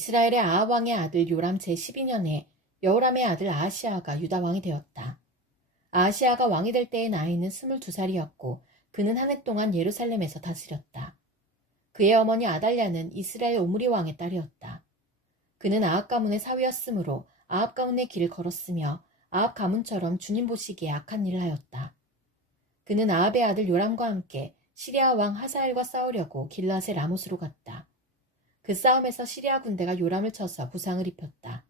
이스라엘의 아합 왕의 아들 요람 제12년에 여호람의 아들 아하시아가 유다 왕이 되었다. 아하시아가 왕이 될 때의 나이는 22살이었고 그는 한 해 동안 예루살렘에서 다스렸다. 그의 어머니 아달랴는 이스라엘 오므리 왕의 딸이었다. 그는 아합 가문의 사위였으므로 아합 가문의 길을 걸었으며 아합 가문처럼 주님 보시기에 악한 일을 하였다. 그는 아합의 아들 요람과 함께 시리아 왕 하사엘과 싸우려고 길르앗의 라못으로 갔다. 그 싸움에서 시리아 군대가 요람을 쳐서 부상을 입혔다.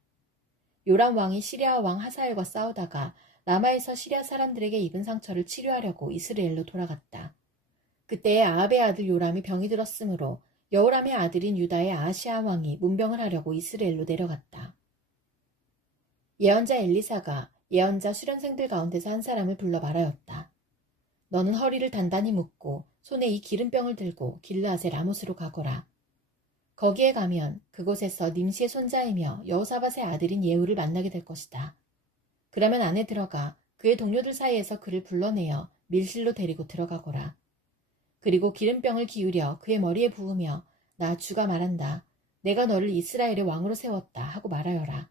요람 왕이 시리아 왕 하사엘과 싸우다가 라마에서 시리아 사람들에게 입은 상처를 치료하려고 이스라엘로 돌아갔다. 그때에 아합의 아들 요람이 병이 들었으므로 여호람의 아들인 유다의 아하시아 왕이 문병을 하려고 이스라엘로 내려갔다. 예언자 엘리사가 예언자 수련생들 가운데서 한 사람을 불러 말하였다. 너는 허리를 단단히 묶고 손에 이 기름병을 들고 길르앗의 라못으로 가거라. 거기에 가면 그곳에서 님시의 손자이며 여호사밧의 아들인 예후를 만나게 될 것이다. 그러면 안에 들어가 그의 동료들 사이에서 그를 불러내어 밀실로 데리고 들어가거라. 그리고 기름병을 기울여 그의 머리에 부으며 나 주가 말한다. 내가 너를 이스라엘의 왕으로 세웠다 하고 말하여라.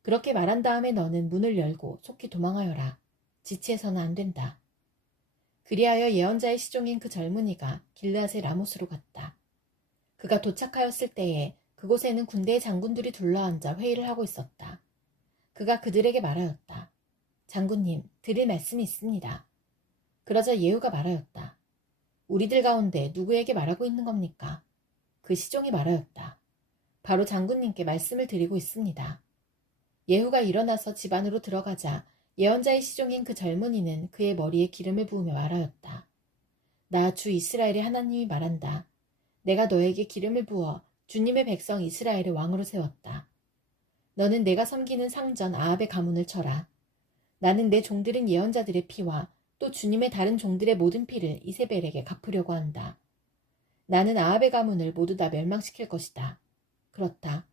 그렇게 말한 다음에 너는 문을 열고 속히 도망하여라. 지체해서는 안 된다. 그리하여 예언자의 시종인 그 젊은이가 길르앗의 라못으로 갔다. 그가 도착하였을 때에 그곳에는 군대의 장군들이 둘러앉아 회의를 하고 있었다. 그가 그들에게 말하였다. 장군님, 드릴 말씀이 있습니다. 그러자 예후가 말하였다. 우리들 가운데 누구에게 말하고 있는 겁니까? 그 시종이 말하였다. 바로 장군님께 말씀을 드리고 있습니다. 예후가 일어나서 집 안으로 들어가자 예언자의 시종인 그 젊은이는 그의 머리에 기름을 부으며 말하였다. 나 주 이스라엘의 하나님이 말한다. 내가 너에게 기름을 부어 주님의 백성 이스라엘의 왕으로 세웠다. 너는 내가 섬기는 상전 아합의 가문을 쳐라. 나는 내 종들은 예언자들의 피와 또 주님의 다른 종들의 모든 피를 이세벨에게 갚으려고 한다. 나는 아합의 가문을 모두 다 멸망시킬 것이다. 그렇다.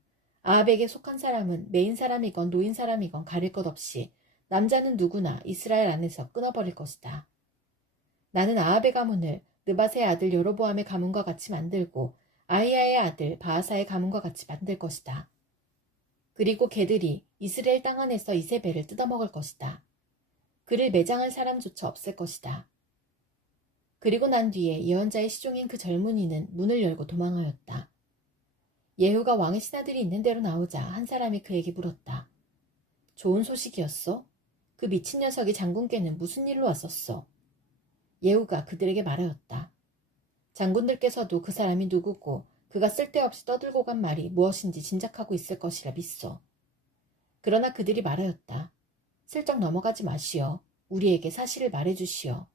아합에게 속한 사람은 메인 사람이건 노인 사람이건 가릴 것 없이 남자는 누구나 이스라엘 안에서 끊어버릴 것이다. 나는 아합의 가문을 느밧의 아들 여로보암의 가문과 같이 만들고 아히야의 아들 바하사의 가문과 같이 만들 것이다. 그리고 걔들이 이스라엘 땅 안에서 이세벨을 뜯어먹을 것이다. 그를 매장할 사람조차 없을 것이다. 그리고 난 뒤에 예언자의 시종인 그 젊은이는 문을 열고 도망하였다. 예후가 왕의 신하들이 있는 데로 나오자 한 사람이 그에게 물었다. 좋은 소식이었어? 그 미친 녀석이 장군께는 무슨 일로 왔었어? 예후가 그들에게 말하였다. 장군들께서도 그 사람이 누구고 그가 쓸데없이 떠들고 간 말이 무엇인지 짐작하고 있을 것이라 믿소. 그러나 그들이 말하였다. 슬쩍 넘어가지 마시오. 우리에게 사실을 말해주시오.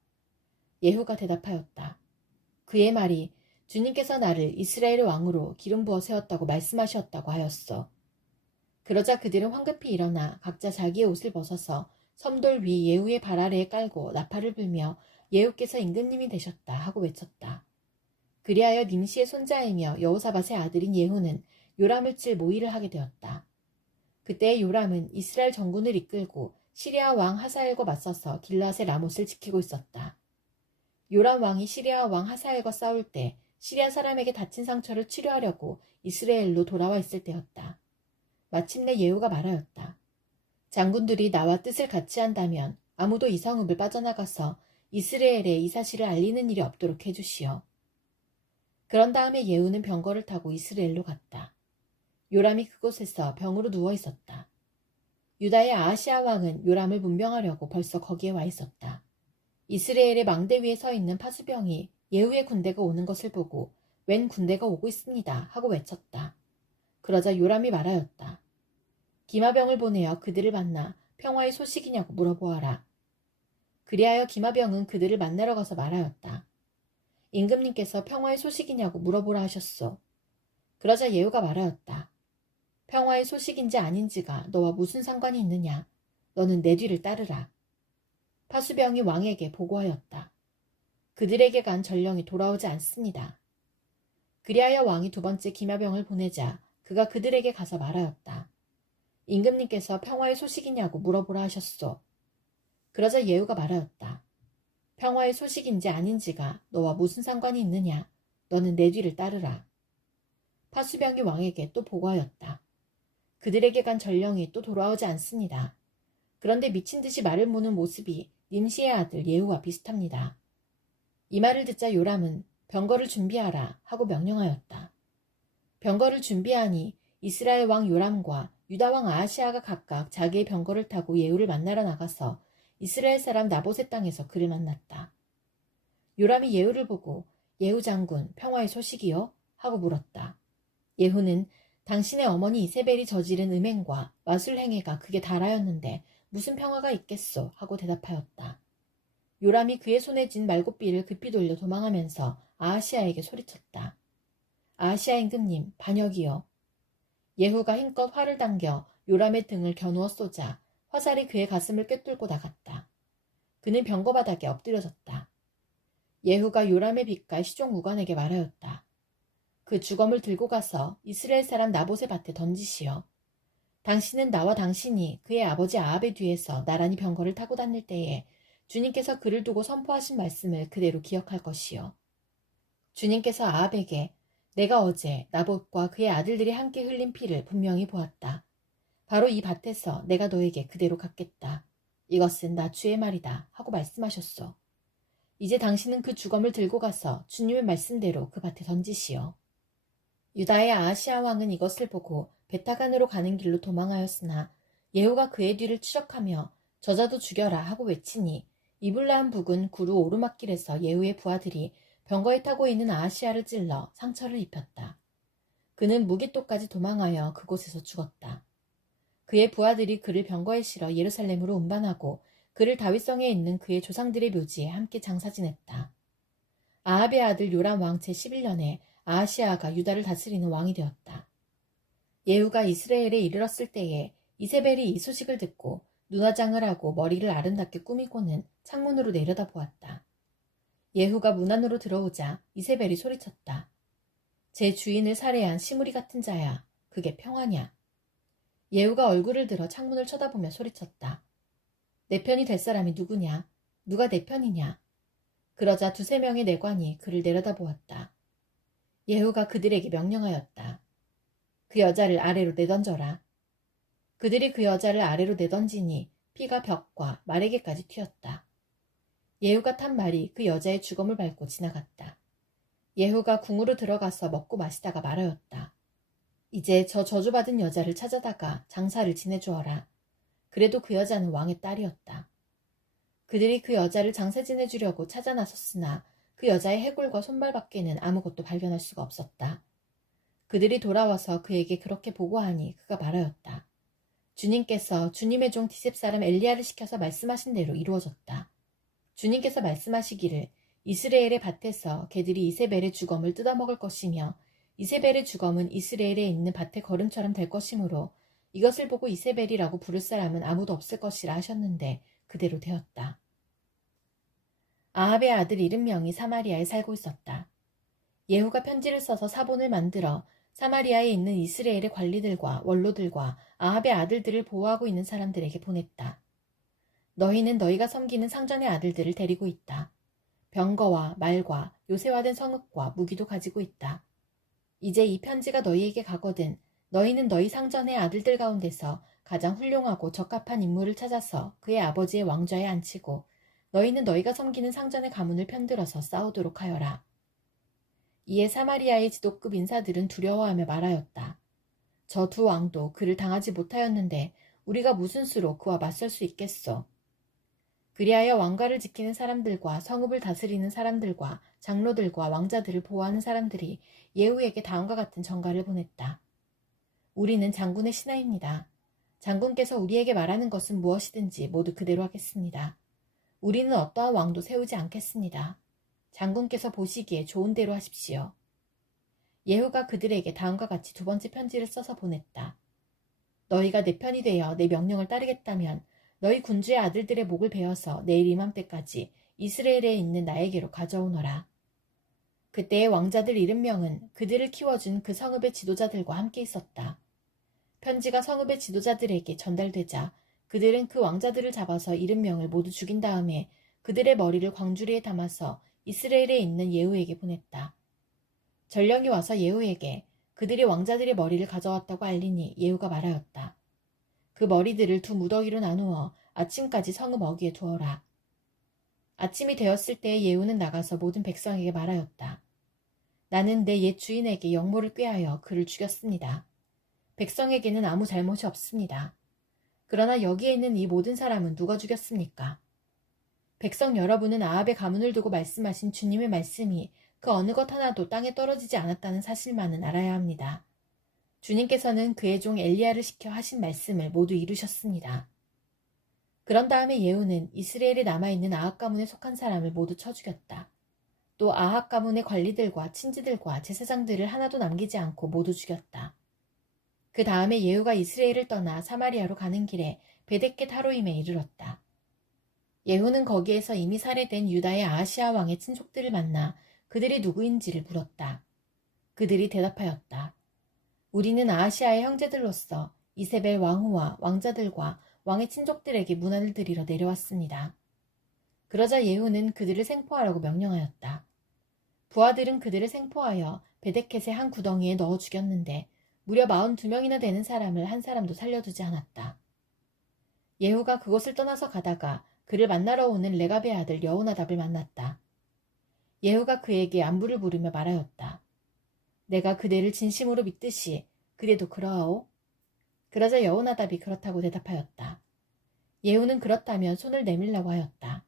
예후가 대답하였다. 그의 말이 주님께서 나를 이스라엘의 왕으로 기름 부어 세웠다고 말씀하셨다고 하였소. 그러자 그들은 황급히 일어나 각자 자기의 옷을 벗어서 섬돌 위 예후의 발 아래에 깔고 나팔을 불며 예후께서 임금님이 되셨다 하고 외쳤다. 그리하여 님시의 손자이며 여호사밧의 아들인 예후는 요람을 칠 모의를 하게 되었다. 그때 요람은 이스라엘 전군을 이끌고 시리아 왕 하사엘과 맞서서 길르앗의 라못을 지키고 있었다. 요람 왕이 시리아 왕 하사엘과 싸울 때 시리아 사람에게 다친 상처를 치료하려고 이스라엘로 돌아와 있을 때였다. 마침내 예후가 말하였다. 장군들이 나와 뜻을 같이 한다면 아무도 이 성읍을 빠져나가서 이스라엘에 이 사실을 알리는 일이 없도록 해주시오. 그런 다음에 예후는 병거를 타고 이스라엘로 갔다. 요람이 그곳에서 병으로 누워 있었다. 유다의 아하시아 왕은 요람을 문병하려고 벌써 거기에 와 있었다. 이스라엘의 망대 위에 서 있는 파수병이 예후의 군대가 오는 것을 보고 웬 군대가 오고 있습니다 하고 외쳤다. 그러자 요람이 말하였다. 기마병을 보내어 그들을 만나 평화의 소식이냐고 물어보아라. 그리하여 기마병은 그들을 만나러 가서 말하였다. 임금님께서 평화의 소식이냐고 물어보라 하셨소. 그러자 예후가 말하였다. 평화의 소식인지 아닌지가 너와 무슨 상관이 있느냐. 너는 내 뒤를 따르라. 파수병이 왕에게 보고하였다. 그들에게 간 전령이 돌아오지 않습니다. 그리하여 왕이 두 번째 기마병을 보내자 그가 그들에게 가서 말하였다. 임금님께서 평화의 소식이냐고 물어보라 하셨소. 그러자 예후가 말하였다. 평화의 소식인지 아닌지가 너와 무슨 상관이 있느냐. 너는 내 뒤를 따르라. 파수병이 왕에게 또 보고하였다. 그들에게 간 전령이 또 돌아오지 않습니다. 그런데 미친 듯이 말을 무는 모습이 님시의 아들 예후와 비슷합니다. 이 말을 듣자 요람은 병거를 준비하라 하고 명령하였다. 병거를 준비하니 이스라엘 왕 요람과 유다 왕 아하시아가 각각 자기의 병거를 타고 예후를 만나러 나가서 이스라엘 사람 나봇의 땅에서 그를 만났다. 요람이 예후를 보고 예후 장군 평화의 소식이요? 하고 물었다. 예후는 당신의 어머니 이세벨이 저지른 음행과 마술 행위가 극에 달하였는데 무슨 평화가 있겠소? 하고 대답하였다. 요람이 그의 손에 쥔 말곶비를 급히 돌려 도망하면서 아하시아에게 소리쳤다. 아하시아 임금님, 반역이요. 예후가 힘껏 활을 당겨 요람의 등을 겨누어 쏘자 화살이 그의 가슴을 꿰뚫고 나갔다. 그는 병거 바닥에 엎드려졌다. 예후가 요람의 빛과 시종 무관에게 말하였다. 그 주검을 들고 가서 이스라엘 사람 나봇의 밭에 던지시오. 당신은 나와 당신이 그의 아버지 아합의 뒤에서 나란히 병거를 타고 다닐 때에 주님께서 그를 두고 선포하신 말씀을 그대로 기억할 것이요. 주님께서 아합에게 내가 어제 나봇과 그의 아들들이 함께 흘린 피를 분명히 보았다. 바로 이 밭에서 내가 너에게 그대로 갚겠다. 이것은 나 주의 말이다 하고 말씀하셨소. 이제 당신은 그 주검을 들고 가서 주님의 말씀대로 그 밭에 던지시오. 유다의 아하시아 왕은 이것을 보고 베타간으로 가는 길로 도망하였으나 예후가 그의 뒤를 추적하며 저자도 죽여라 하고 외치니 이블라함 북은 구루 오르막길에서 예후의 부하들이 병거에 타고 있는 아하시아를 찔러 상처를 입혔다. 그는 무기토까지 도망하여 그곳에서 죽었다. 그의 부하들이 그를 병거에 실어 예루살렘으로 운반하고 그를 다윗성에 있는 그의 조상들의 묘지에 함께 장사 지냈다. 아합의 아들 요람 왕 제11년에 아하시아가 유다를 다스리는 왕이 되었다. 예후가 이스라엘에 이르렀을 때에 이세벨이 이 소식을 듣고 눈화장을 하고 머리를 아름답게 꾸미고는 창문으로 내려다보았다. 예후가 문 안으로 들어오자 이세벨이 소리쳤다. 제 주인을 살해한 시무리 같은 자야. 그게 평화냐? 예후가 얼굴을 들어 창문을 쳐다보며 소리쳤다. 내 편이 될 사람이 누구냐? 누가 내 편이냐? 그러자 두세 명의 내관이 그를 내려다보았다. 예후가 그들에게 명령하였다. 그 여자를 아래로 내던져라. 그들이 그 여자를 아래로 내던지니 피가 벽과 말에게까지 튀었다. 예후가 탄 말이 그 여자의 주검을 밟고 지나갔다. 예후가 궁으로 들어가서 먹고 마시다가 말하였다. 이제 저 저주받은 여자를 찾아다가 장사를 지내주어라. 그래도 그 여자는 왕의 딸이었다. 그들이 그 여자를 장사 지내주려고 찾아 나섰으나 그 여자의 해골과 손발 밖에는 아무것도 발견할 수가 없었다. 그들이 돌아와서 그에게 그렇게 보고하니 그가 말하였다. 주님께서 주님의 종 디셉 사람 엘리야를 시켜서 말씀하신 대로 이루어졌다. 주님께서 말씀하시기를 이스라엘의 밭에서 개들이 이세벨의 주검을 뜯어먹을 것이며 이세벨의 주검은 이스라엘에 있는 밭의 거름처럼 될 것이므로 이것을 보고 이세벨이라고 부를 사람은 아무도 없을 것이라 하셨는데 그대로 되었다. 아합의 아들 이름명이 사마리아에 살고 있었다. 예후가 편지를 써서 사본을 만들어 사마리아에 있는 이스라엘의 관리들과 원로들과 아합의 아들들을 보호하고 있는 사람들에게 보냈다. 너희는 너희가 섬기는 상전의 아들들을 데리고 있다. 병거와 말과 요새화된 성읍과 무기도 가지고 있다. 이제 이 편지가 너희에게 가거든 너희는 너희 상전의 아들들 가운데서 가장 훌륭하고 적합한 인물을 찾아서 그의 아버지의 왕좌에 앉히고 너희는 너희가 섬기는 상전의 가문을 편들어서 싸우도록 하여라. 이에 사마리아의 지도급 인사들은 두려워하며 말하였다. 저 두 왕도 그를 당하지 못하였는데 우리가 무슨 수로 그와 맞설 수 있겠소. 그리하여 왕가를 지키는 사람들과 성읍을 다스리는 사람들과 장로들과 왕자들을 보호하는 사람들이 예후에게 다음과 같은 전가를 보냈다. 우리는 장군의 신하입니다. 장군께서 우리에게 말하는 것은 무엇이든지 모두 그대로 하겠습니다. 우리는 어떠한 왕도 세우지 않겠습니다. 장군께서 보시기에 좋은 대로 하십시오. 예후가 그들에게 다음과 같이 두 번째 편지를 써서 보냈다. 너희가 내 편이 되어 내 명령을 따르겠다면 너희 군주의 아들들의 목을 베어서 내일 이맘때까지 이스라엘에 있는 나에게로 가져오너라. 그때의 왕자들 이름명은 그들을 키워준 그 성읍의 지도자들과 함께 있었다. 편지가 성읍의 지도자들에게 전달되자 그들은 그 왕자들을 잡아서 이름명을 모두 죽인 다음에 그들의 머리를 광주리에 담아서 이스라엘에 있는 예후에게 보냈다. 전령이 와서 예후에게 그들이 왕자들의 머리를 가져왔다고 알리니 예후가 말하였다. 그 머리들을 두 무더기로 나누어 아침까지 성읍 어귀에 두어라. 아침이 되었을 때에 예후는 나가서 모든 백성에게 말하였다. 나는 내 옛 주인에게 영모를 꾀하여 그를 죽였습니다. 백성에게는 아무 잘못이 없습니다. 그러나 여기에 있는 이 모든 사람은 누가 죽였습니까? 백성 여러분은 아합의 가문을 두고 말씀하신 주님의 말씀이 그 어느 것 하나도 땅에 떨어지지 않았다는 사실만은 알아야 합니다. 주님께서는 그의 종 엘리야를 시켜 하신 말씀을 모두 이루셨습니다. 그런 다음에 예후는 이스라엘에 남아있는 아합 가문에 속한 사람을 모두 쳐 죽였다. 또 아합 가문의 관리들과 친지들과 제사장들을 하나도 남기지 않고 모두 죽였다. 그 다음에 예후가 이스라엘을 떠나 사마리아로 가는 길에 베데켓 하로임에 이르렀다. 예후는 거기에서 이미 살해된 유다의 아하시아 왕의 친족들을 만나 그들이 누구인지를 물었다. 그들이 대답하였다. 우리는 아하시아의 형제들로서 이세벨 왕후와 왕자들과 왕의 친족들에게 문안을 드리러 내려왔습니다. 그러자 예후는 그들을 생포하라고 명령하였다. 부하들은 그들을 생포하여 베데켓의 한 구덩이에 넣어 죽였는데 무려 42명이나 되는 사람을 한 사람도 살려두지 않았다. 예후가 그곳을 떠나서 가다가 그를 만나러 오는 레갑의 아들 여호나답을 만났다. 예후가 그에게 안부를 물으며 말하였다. 내가 그대를 진심으로 믿듯이 그대도 그러하오? 그러자 여호나답이 그렇다고 대답하였다. 예후는 그렇다면 손을 내밀라고 하였다.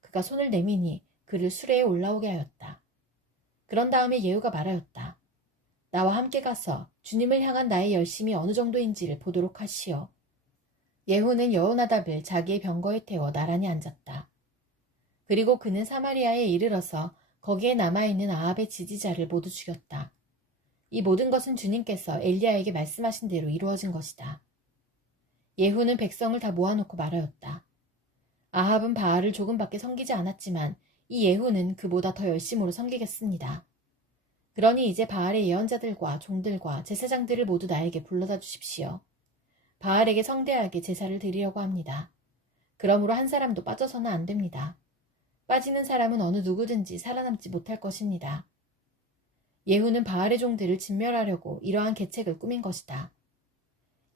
그가 손을 내미니 그를 수레에 올라오게 하였다. 그런 다음에 예후가 말하였다. 나와 함께 가서 주님을 향한 나의 열심이 어느 정도인지를 보도록 하시오. 예후는 여호나답을 자기의 병거에 태워 나란히 앉았다. 그리고 그는 사마리아에 이르러서 거기에 남아있는 아합의 지지자를 모두 죽였다. 이 모든 것은 주님께서 엘리야에게 말씀하신 대로 이루어진 것이다. 예후는 백성을 다 모아놓고 말하였다. 아합은 바알을 조금밖에 섬기지 않았지만 이 예후는 그보다 더 열심으로 섬기겠습니다. 그러니 이제 바알의 예언자들과 종들과 제사장들을 모두 나에게 불러다 주십시오. 바알에게 성대하게 제사를 드리려고 합니다. 그러므로 한 사람도 빠져서는 안 됩니다. 빠지는 사람은 어느 누구든지 살아남지 못할 것입니다. 예후는 바알의 종들을 진멸하려고 이러한 계책을 꾸민 것이다.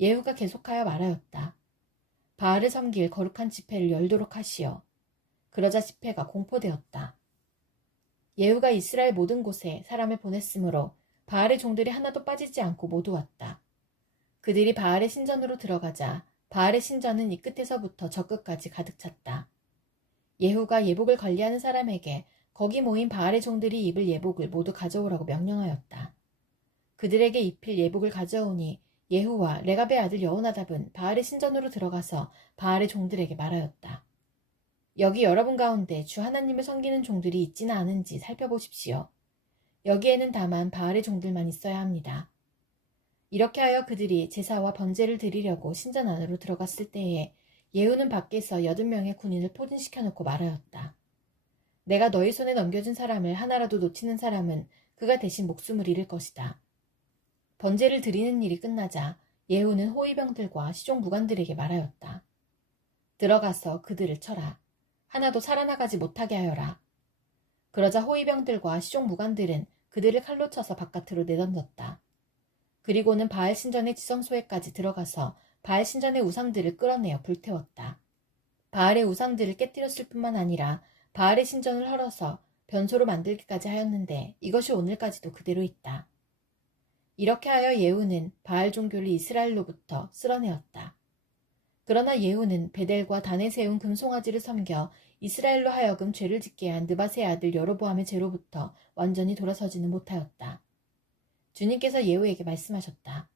예후가 계속하여 말하였다. 바알을 섬길 거룩한 집회를 열도록 하시오. 그러자 집회가 공포되었다. 예후가 이스라엘 모든 곳에 사람을 보냈으므로 바알의 종들이 하나도 빠지지 않고 모두 왔다. 그들이 바알의 신전으로 들어가자 바알의 신전은 이 끝에서부터 저 끝까지 가득 찼다. 예후가 예복을 관리하는 사람에게 거기 모인 바알의 종들이 입을 예복을 모두 가져오라고 명령하였다. 그들에게 입힐 예복을 가져오니 예후와 레갑의 아들 여호나답은 바알의 신전으로 들어가서 바알의 종들에게 말하였다. 여기 여러분 가운데 주 하나님을 섬기는 종들이 있지는 않은지 살펴보십시오. 여기에는 다만 바알의 종들만 있어야 합니다. 이렇게 하여 그들이 제사와 번제를 드리려고 신전 안으로 들어갔을 때에 예후는 밖에서 80명의 군인을 포진시켜 놓고 말하였다. 내가 너희 손에 넘겨준 사람을 하나라도 놓치는 사람은 그가 대신 목숨을 잃을 것이다. 번제를 드리는 일이 끝나자 예후는 호위병들과 시종 무관들에게 말하였다. 들어가서 그들을 쳐라. 하나도 살아나가지 못하게 하여라. 그러자 호위병들과 시종 무관들은 그들을 칼로 쳐서 바깥으로 내던졌다. 그리고는 바알 신전의 지성소에까지 들어가서 바알 신전의 우상들을 끌어내어 불태웠다. 바알의 우상들을 깨뜨렸을 뿐만 아니라 바알의 신전을 헐어서 변소로 만들기까지 하였는데 이것이 오늘까지도 그대로 있다. 이렇게 하여 예후는 바알 종교를 이스라엘로부터 쓸어내었다. 그러나 예후는 베델과 단에 세운 금송아지를 섬겨 이스라엘로 하여금 죄를 짓게 한 느밧의 아들 여로보암의 죄로부터 완전히 돌아서지는 못하였다. 주님께서 예후에게 말씀하셨다.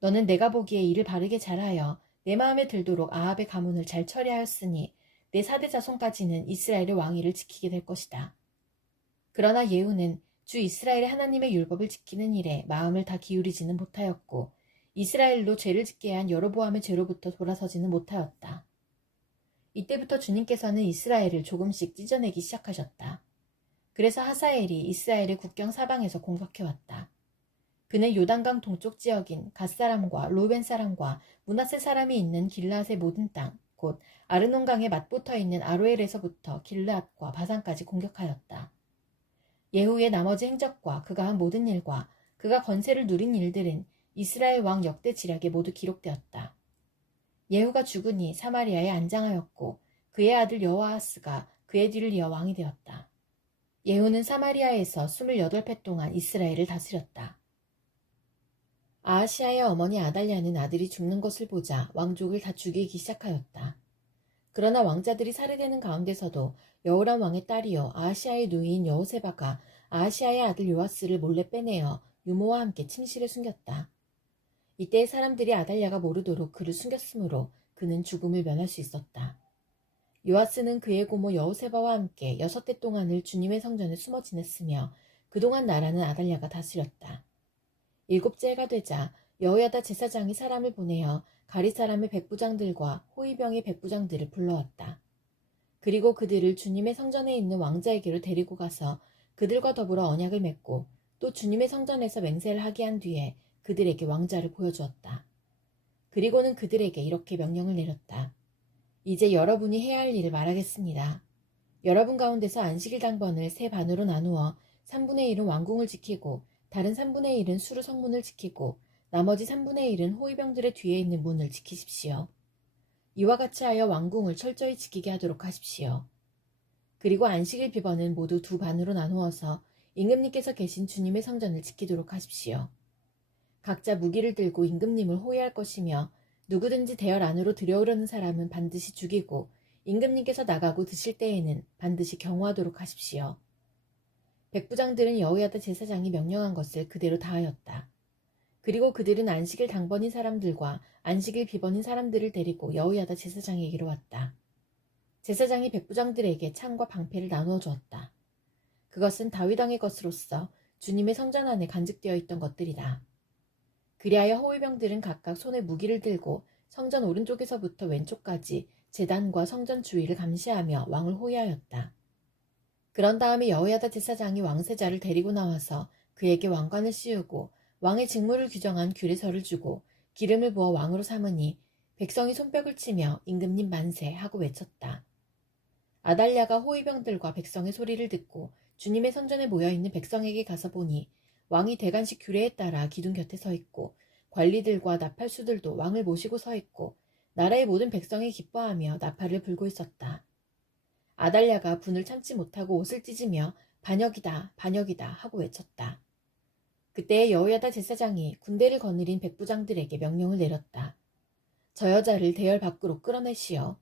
너는 내가 보기에 일을 바르게 잘하여 내 마음에 들도록 아합의 가문을 잘 처리하였으니 내 4대 자손까지는 이스라엘의 왕위를 지키게 될 것이다. 그러나 예후는 주 이스라엘의 하나님의 율법을 지키는 일에 마음을 다 기울이지는 못하였고 이스라엘로 죄를 짓게 한 여로보암의 죄로부터 돌아서지는 못하였다. 이때부터 주님께서는 이스라엘을 조금씩 찢어내기 시작하셨다. 그래서 하사엘이 이스라엘의 국경 사방에서 공격해왔다. 그는 요단강 동쪽 지역인 갓사람과 로벤 사람과 므낫세 사람이 있는 길르앗의 모든 땅, 곧 아르논강에 맞붙어 있는 아로엘에서부터 길르앗과 바산까지 공격하였다. 예후의 나머지 행적과 그가 한 모든 일과 그가 권세를 누린 일들은 이스라엘 왕 역대 지략에 모두 기록되었다. 예후가 죽으니 사마리아에 안장하였고 그의 아들 여호아하스가 그의 뒤를 이어 왕이 되었다. 예후는 사마리아에서 28회 동안 이스라엘을 다스렸다. 아하시아의 어머니 아달랴는 아들이 죽는 것을 보자 왕족을 다 죽이기 시작하였다. 그러나 왕자들이 살해되는 가운데서도 여호람 왕의 딸이요 아하시아의 누이인 여호세바가 아하시아의 아들 요아스를 몰래 빼내어 유모와 함께 침실에 숨겼다. 이때 사람들이 아달랴가 모르도록 그를 숨겼으므로 그는 죽음을 면할 수 있었다. 요아스는 그의 고모 여호세바와 함께 6대 동안을 주님의 성전에 숨어 지냈으며 그동안 나라는 아달랴가 다스렸다. 7째 해가 되자 여호야다 제사장이 사람을 보내어 가리 사람의 백부장들과 호위병의 백부장들을 불러왔다. 그리고 그들을 주님의 성전에 있는 왕자에게로 데리고 가서 그들과 더불어 언약을 맺고 또 주님의 성전에서 맹세를 하게 한 뒤에 그들에게 왕자를 보여주었다. 그리고는 그들에게 이렇게 명령을 내렸다. 이제 여러분이 해야 할 일을 말하겠습니다. 여러분 가운데서 안식일 당번을 세 반으로 나누어 3분의 1은 왕궁을 지키고 다른 3분의 1은 수르 성문을 지키고 나머지 3분의 1은 호위병들의 뒤에 있는 문을 지키십시오. 이와 같이 하여 왕궁을 철저히 지키게 하도록 하십시오. 그리고 안식일 비번은 모두 2반으로 나누어서 임금님께서 계신 주님의 성전을 지키도록 하십시오. 각자 무기를 들고 임금님을 호위할 것이며 누구든지 대열 안으로 들여오려는 사람은 반드시 죽이고 임금님께서 나가고 드실 때에는 반드시 경호하도록 하십시오. 백부장들은 여호야다 제사장이 명령한 것을 그대로 다하였다. 그리고 그들은 안식일 당번인 사람들과 안식일 비번인 사람들을 데리고 여호야다 제사장에게로 왔다. 제사장이 백부장들에게 창과 방패를 나누어 주었다. 그것은 다윗 왕의 것으로서 주님의 성전 안에 간직되어 있던 것들이다. 그리하여 호위병들은 각각 손에 무기를 들고 성전 오른쪽에서부터 왼쪽까지 제단과 성전 주위를 감시하며 왕을 호위하였다. 그런 다음에 여호야다 제사장이 왕세자를 데리고 나와서 그에게 왕관을 씌우고 왕의 직무를 규정한 규례서를 주고 기름을 부어 왕으로 삼으니 백성이 손뼉을 치며 임금님 만세 하고 외쳤다. 아달랴가 호위병들과 백성의 소리를 듣고 주님의 성전에 모여있는 백성에게 가서 보니 왕이 대관식 규례에 따라 기둥 곁에 서 있고 관리들과 나팔수들도 왕을 모시고 서 있고 나라의 모든 백성이 기뻐하며 나팔을 불고 있었다. 아달랴가 분을 참지 못하고 옷을 찢으며 반역이다 반역이다 하고 외쳤다. 그때 여호야다 제사장이 군대를 거느린 백부장들에게 명령을 내렸다. 저 여자를 대열 밖으로 끌어내시오.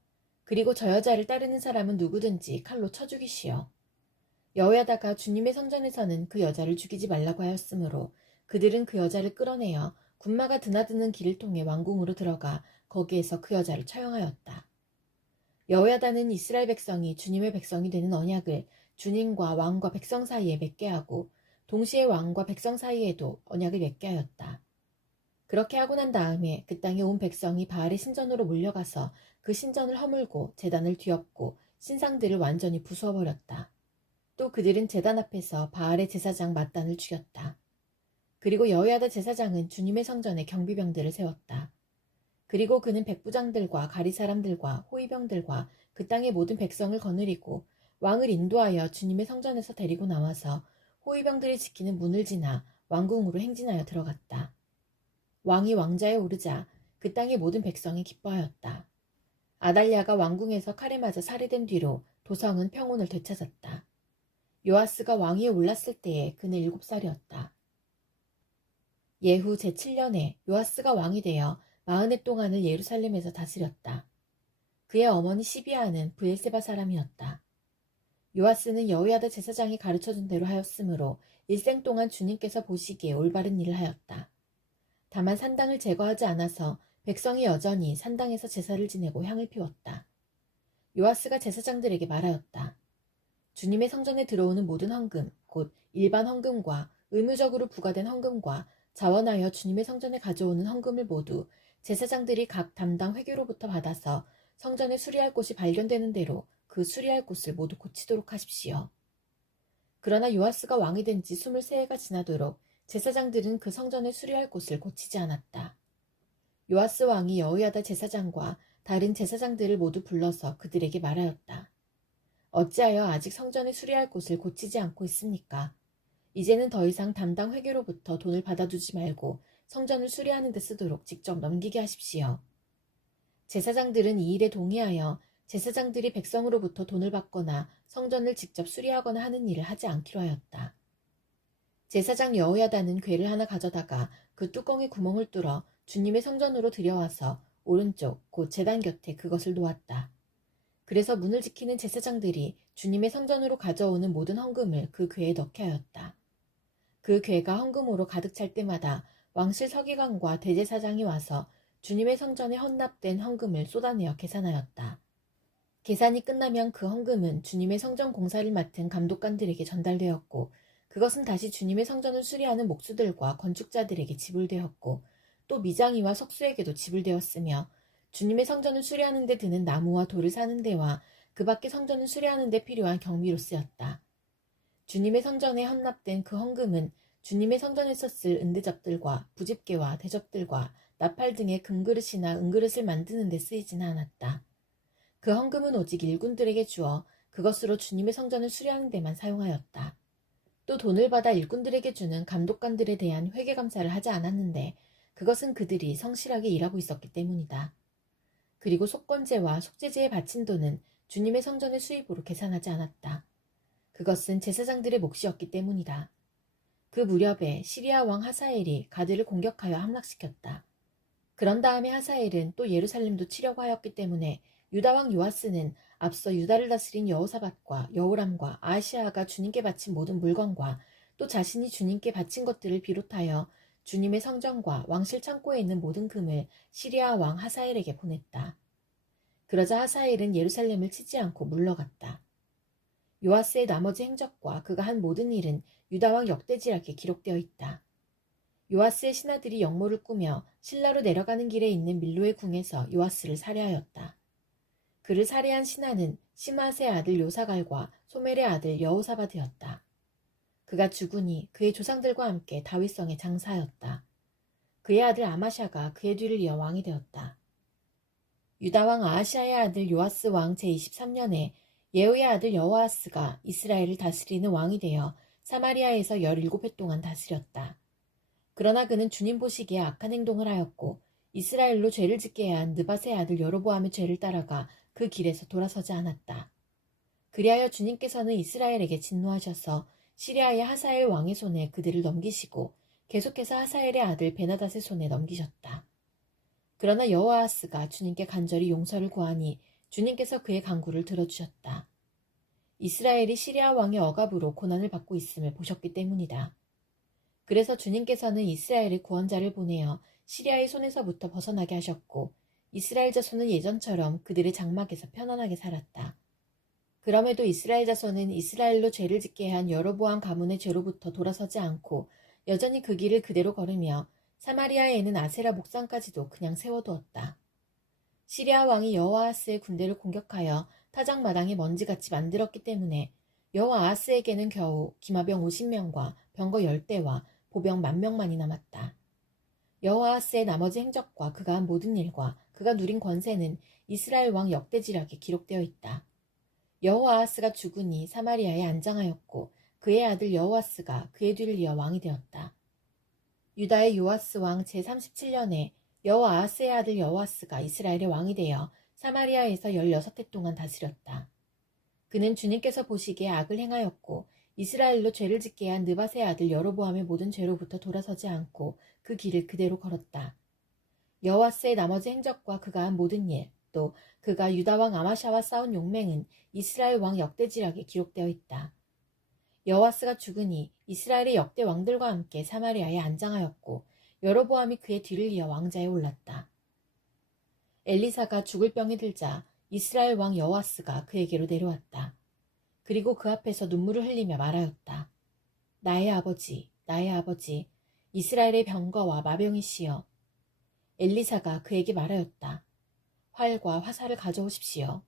그리고 저 여자를 따르는 사람은 누구든지 칼로 쳐 죽이시오. 여호야다가 주님의 성전에서는 그 여자를 죽이지 말라고 하였으므로 그들은 그 여자를 끌어내어 군마가 드나드는 길을 통해 왕궁으로 들어가 거기에서 그 여자를 처형하였다. 여호야다는 이스라엘 백성이 주님의 백성이 되는 언약을 주님과 왕과 백성 사이에 맺게 하고 동시에 왕과 백성 사이에도 언약을 맺게 하였다. 그렇게 하고 난 다음에 그 땅에 온 백성이 바알의 신전으로 몰려가서 그 신전을 허물고 제단을 뒤엎고 신상들을 완전히 부수어버렸다. 또 그들은 제단 앞에서 바알의 제사장 맏단을 죽였다. 그리고 여호야다 제사장은 주님의 성전에 경비병들을 세웠다. 그리고 그는 백부장들과 가리 사람들과 호위병들과 그 땅의 모든 백성을 거느리고 왕을 인도하여 주님의 성전에서 데리고 나와서 호위병들이 지키는 문을 지나 왕궁으로 행진하여 들어갔다. 왕이 왕자에 오르자 그 땅의 모든 백성이 기뻐하였다. 아달랴가 왕궁에서 칼에 맞아 살해된 뒤로 도성은 평온을 되찾았다. 요아스가 왕위에 올랐을 때에 그는 7살이었다. 예후 제7년에 요아스가 왕이 되어 40해 동안을 예루살렘에서 다스렸다. 그의 어머니 시비아는 브엘세바 사람이었다. 요아스는 여호야다 제사장이 가르쳐준 대로 하였으므로 일생 동안 주님께서 보시기에 올바른 일을 하였다. 다만 산당을 제거하지 않아서 백성이 여전히 산당에서 제사를 지내고 향을 피웠다. 요아스가 제사장들에게 말하였다. 주님의 성전에 들어오는 모든 헌금, 곧 일반 헌금과 의무적으로 부과된 헌금과 자원하여 주님의 성전에 가져오는 헌금을 모두 제사장들이 각 담당 회교로부터 받아서 성전에 수리할 곳이 발견되는 대로 그 수리할 곳을 모두 고치도록 하십시오. 그러나 요아스가 왕이 된 지 23해가 지나도록 제사장들은 그 성전에 수리할 곳을 고치지 않았다. 요아스 왕이 여호야다 제사장과 다른 제사장들을 모두 불러서 그들에게 말하였다. 어찌하여 아직 성전에 수리할 곳을 고치지 않고 있습니까? 이제는 더 이상 담당 회계로부터 돈을 받아두지 말고 성전을 수리하는 데 쓰도록 직접 넘기게 하십시오. 제사장들은 이 일에 동의하여 제사장들이 백성으로부터 돈을 받거나 성전을 직접 수리하거나 하는 일을 하지 않기로 하였다. 제사장 여호야다는 궤를 하나 가져다가 그 뚜껑에 구멍을 뚫어 주님의 성전으로 들여와서 오른쪽 곧 제단 곁에 그것을 놓았다. 그래서 문을 지키는 제사장들이 주님의 성전으로 가져오는 모든 헌금을 그 궤에 넣게 하였다. 그 궤가 헌금으로 가득 찰 때마다 왕실 서기관과 대제사장이 와서 주님의 성전에 헌납된 헌금을 쏟아내어 계산하였다. 계산이 끝나면 그 헌금은 주님의 성전 공사를 맡은 감독관들에게 전달되었고, 그것은 다시 주님의 성전을 수리하는 목수들과 건축자들에게 지불되었고, 또 미장이와 석수에게도 지불되었으며, 주님의 성전을 수리하는 데 드는 나무와 돌을 사는 데와 그 밖에 성전을 수리하는 데 필요한 경비로 쓰였다. 주님의 성전에 헌납된 그 헌금은 주님의 성전에서 쓸 은대접들과 부집개와 대접들과 나팔 등의 금그릇이나 은그릇을 만드는 데 쓰이지는 않았다. 그 헌금은 오직 일꾼들에게 주어 그것으로 주님의 성전을 수리하는 데만 사용하였다. 또 돈을 받아 일꾼들에게 주는 감독관들에 대한 회계감사를 하지 않았는데 그것은 그들이 성실하게 일하고 있었기 때문이다. 그리고 속건제와 속죄제에 바친 돈은 주님의 성전의 수입으로 계산하지 않았다. 그것은 제사장들의 몫이었기 때문이다. 그 무렵에 시리아 왕 하사엘이 가드를 공격하여 함락시켰다. 그런 다음에 하사엘은 또 예루살렘도 치려고 하였기 때문에 유다 왕 요아스는 앞서 유다를 다스린 여호사밧과 여호람과 아하시아가 주님께 바친 모든 물건과 또 자신이 주님께 바친 것들을 비롯하여 주님의 성전과 왕실 창고에 있는 모든 금을 시리아 왕 하사엘에게 보냈다. 그러자 하사엘은 예루살렘을 치지 않고 물러갔다. 요아스의 나머지 행적과 그가 한 모든 일은 유다 왕 역대지략에 기록되어 있다. 요아스의 신하들이 역모를 꾸며 실라로 내려가는 길에 있는 밀로의 궁에서 요아스를 살해하였다. 그를 살해한 신하는 시므앗의 아들 요사갈과 소멜의 아들 여호사밧이었다. 그가 죽으니 그의 조상들과 함께 다윗성에 장사하였다. 그의 아들 아마샤가 그의 뒤를 이어 왕이 되었다. 유다 왕 아하시아의 아들 요아스 왕 제23년에 예후의 아들 여호아스가 이스라엘을 다스리는 왕이 되어 사마리아에서 17해 동안 다스렸다. 그러나 그는 주님 보시기에 악한 행동을 하였고 이스라엘로 죄를 짓게 한 느밧의 아들 여로보암의 죄를 따라가 그 길에서 돌아서지 않았다. 그리하여 주님께서는 이스라엘에게 진노하셔서 시리아의 하사엘 왕의 손에 그들을 넘기시고 계속해서 하사엘의 아들 베나닷의 손에 넘기셨다. 그러나 여호아스가 주님께 간절히 용서를 구하니 주님께서 그의 간구를 들어주셨다. 이스라엘이 시리아 왕의 억압으로 고난을 받고 있음을 보셨기 때문이다. 그래서 주님께서는 이스라엘의 구원자를 보내어 시리아의 손에서부터 벗어나게 하셨고 이스라엘 자손은 예전처럼 그들의 장막에서 편안하게 살았다. 그럼에도 이스라엘 자손은 이스라엘로 죄를 짓게 한 여로보암 가문의 죄로부터 돌아서지 않고 여전히 그 길을 그대로 걸으며 사마리아에는 아세라 목상까지도 그냥 세워두었다. 시리아 왕이 여호아하스의 군대를 공격하여 타작마당에 먼지같이 만들었기 때문에 여호아하스에게는 겨우 기마병 50명과 병거 10대와 보병 10,000명만이 남았다. 여호아하스의 나머지 행적과 그가 한 모든 일과 그가 누린 권세는 이스라엘 왕 역대지략에 기록되어 있다. 여호아하스가 죽으니 사마리아에 안장하였고 그의 아들 여호아스가 그의 뒤를 이어 왕이 되었다. 유다의 요아스 왕 제37년에 여호아하스의 아들 여호아스가 이스라엘의 왕이 되어 사마리아에서 16해 동안 다스렸다. 그는 주님께서 보시기에 악을 행하였고 이스라엘로 죄를 짓게 한 느밧의 아들 여로보암의 모든 죄로부터 돌아서지 않고 그 길을 그대로 걸었다. 여호아스의 나머지 행적과 그가 한 모든 일, 또 그가 유다 왕 아마샤와 싸운 용맹은 이스라엘 왕 역대지략에 기록되어 있다. 여호아스가 죽으니 이스라엘의 역대 왕들과 함께 사마리아에 안장하였고 여로보암이 그의 뒤를 이어 왕자에 올랐다. 엘리사가 죽을 병이 들자 이스라엘 왕 여호아스가 그에게로 내려왔다. 그리고 그 앞에서 눈물을 흘리며 말하였다. 나의 아버지, 나의 아버지, 이스라엘의 병거와 마병이시여. 엘리사가 그에게 말하였다. 활과 화살을 가져오십시오.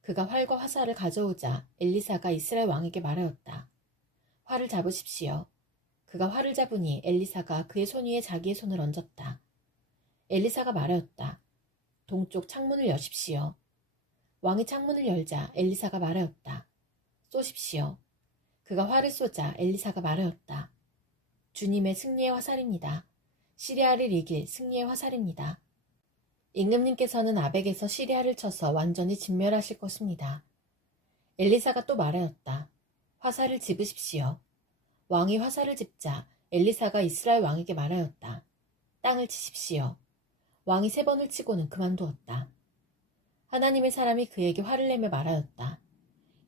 그가 활과 화살을 가져오자 엘리사가 이스라엘 왕에게 말하였다. 활을 잡으십시오. 그가 활을 잡으니 엘리사가 그의 손 위에 자기의 손을 얹었다. 엘리사가 말하였다. 동쪽 창문을 여십시오. 왕이 창문을 열자 엘리사가 말하였다. 쏘십시오. 그가 활을 쏘자 엘리사가 말하였다. 주님의 승리의 화살입니다. 시리아를 이길 승리의 화살입니다. 임금님께서는 아벡에서 시리아를 쳐서 완전히 진멸하실 것입니다. 엘리사가 또 말하였다. 화살을 집으십시오. 왕이 화살을 집자 엘리사가 이스라엘 왕에게 말하였다. 땅을 치십시오. 왕이 3번을 치고는 그만두었다. 하나님의 사람이 그에게 화를 내며 말하였다.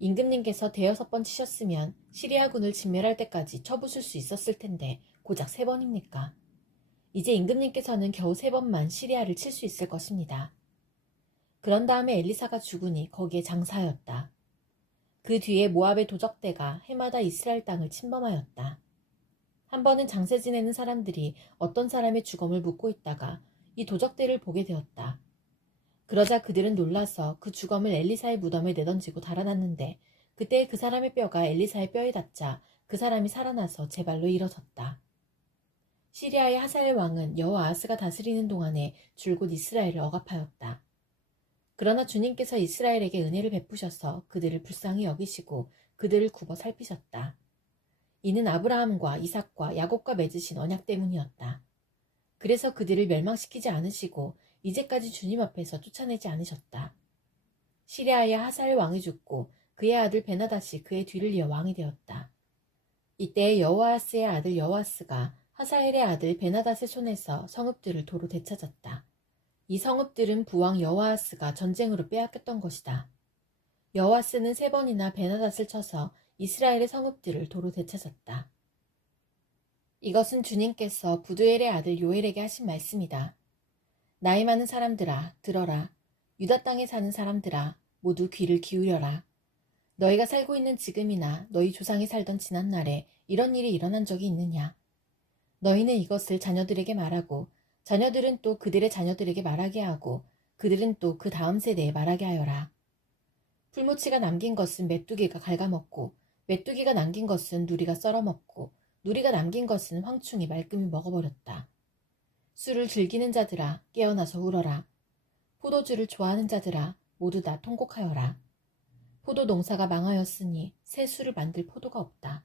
임금님께서 5번 치셨으면 시리아군을 진멸할 때까지 쳐부술 수 있었을 텐데 고작 3번입니까? 이제 임금님께서는 겨우 3번만 시리아를 칠 수 있을 것입니다. 그런 다음에 엘리사가 죽으니 거기에 장사하였다. 그 뒤에 모압의 도적대가 해마다 이스라엘 땅을 침범하였다. 한 번은 장세 지내는 사람들이 어떤 사람의 죽음을 묻고 있다가 이 도적대를 보게 되었다. 그러자 그들은 놀라서 그 주검을 엘리사의 무덤에 내던지고 달아났는데 그때 그 사람의 뼈가 엘리사의 뼈에 닿자 그 사람이 살아나서 제 발로 일어섰다. 시리아의 하사엘 왕은 여호아하스가 다스리는 동안에 줄곧 이스라엘을 억압하였다. 그러나 주님께서 이스라엘에게 은혜를 베푸셔서 그들을 불쌍히 여기시고 그들을 굽어 살피셨다. 이는 아브라함과 이삭과 야곱과 맺으신 언약 때문이었다. 그래서 그들을 멸망시키지 않으시고 이제까지 주님 앞에서 쫓아내지 않으셨다. 시리아의 하사엘 왕이 죽고 그의 아들 베나닷이 그의 뒤를 이어 왕이 되었다. 이때 여호아하스의 아들 여호아스가 하사엘의 아들 베나닷의 손에서 성읍들을 도로 되찾았다. 이 성읍들은 부왕 여호아하스가 전쟁으로 빼앗겼던 것이다. 여호아스는 3번이나 베나닷을 쳐서 이스라엘의 성읍들을 도로 되찾았다. 이것은 주님께서 부두엘의 아들 요엘에게 하신 말씀이다. 나이 많은 사람들아 들어라. 유다 땅에 사는 사람들아 모두 귀를 기울여라. 너희가 살고 있는 지금이나 너희 조상이 살던 지난날에 이런 일이 일어난 적이 있느냐. 너희는 이것을 자녀들에게 말하고 자녀들은 또 그들의 자녀들에게 말하게 하고 그들은 또 그 다음 세대에 말하게 하여라. 풀무치가 남긴 것은 메뚜기가 갉아먹고 메뚜기가 남긴 것은 누리가 썰어먹고 누리가 남긴 것은 황충이 말끔히 먹어버렸다. 술을 즐기는 자들아 깨어나서 울어라. 포도주를 좋아하는 자들아 모두 다 통곡하여라. 포도 농사가 망하였으니 새 술을 만들 포도가 없다.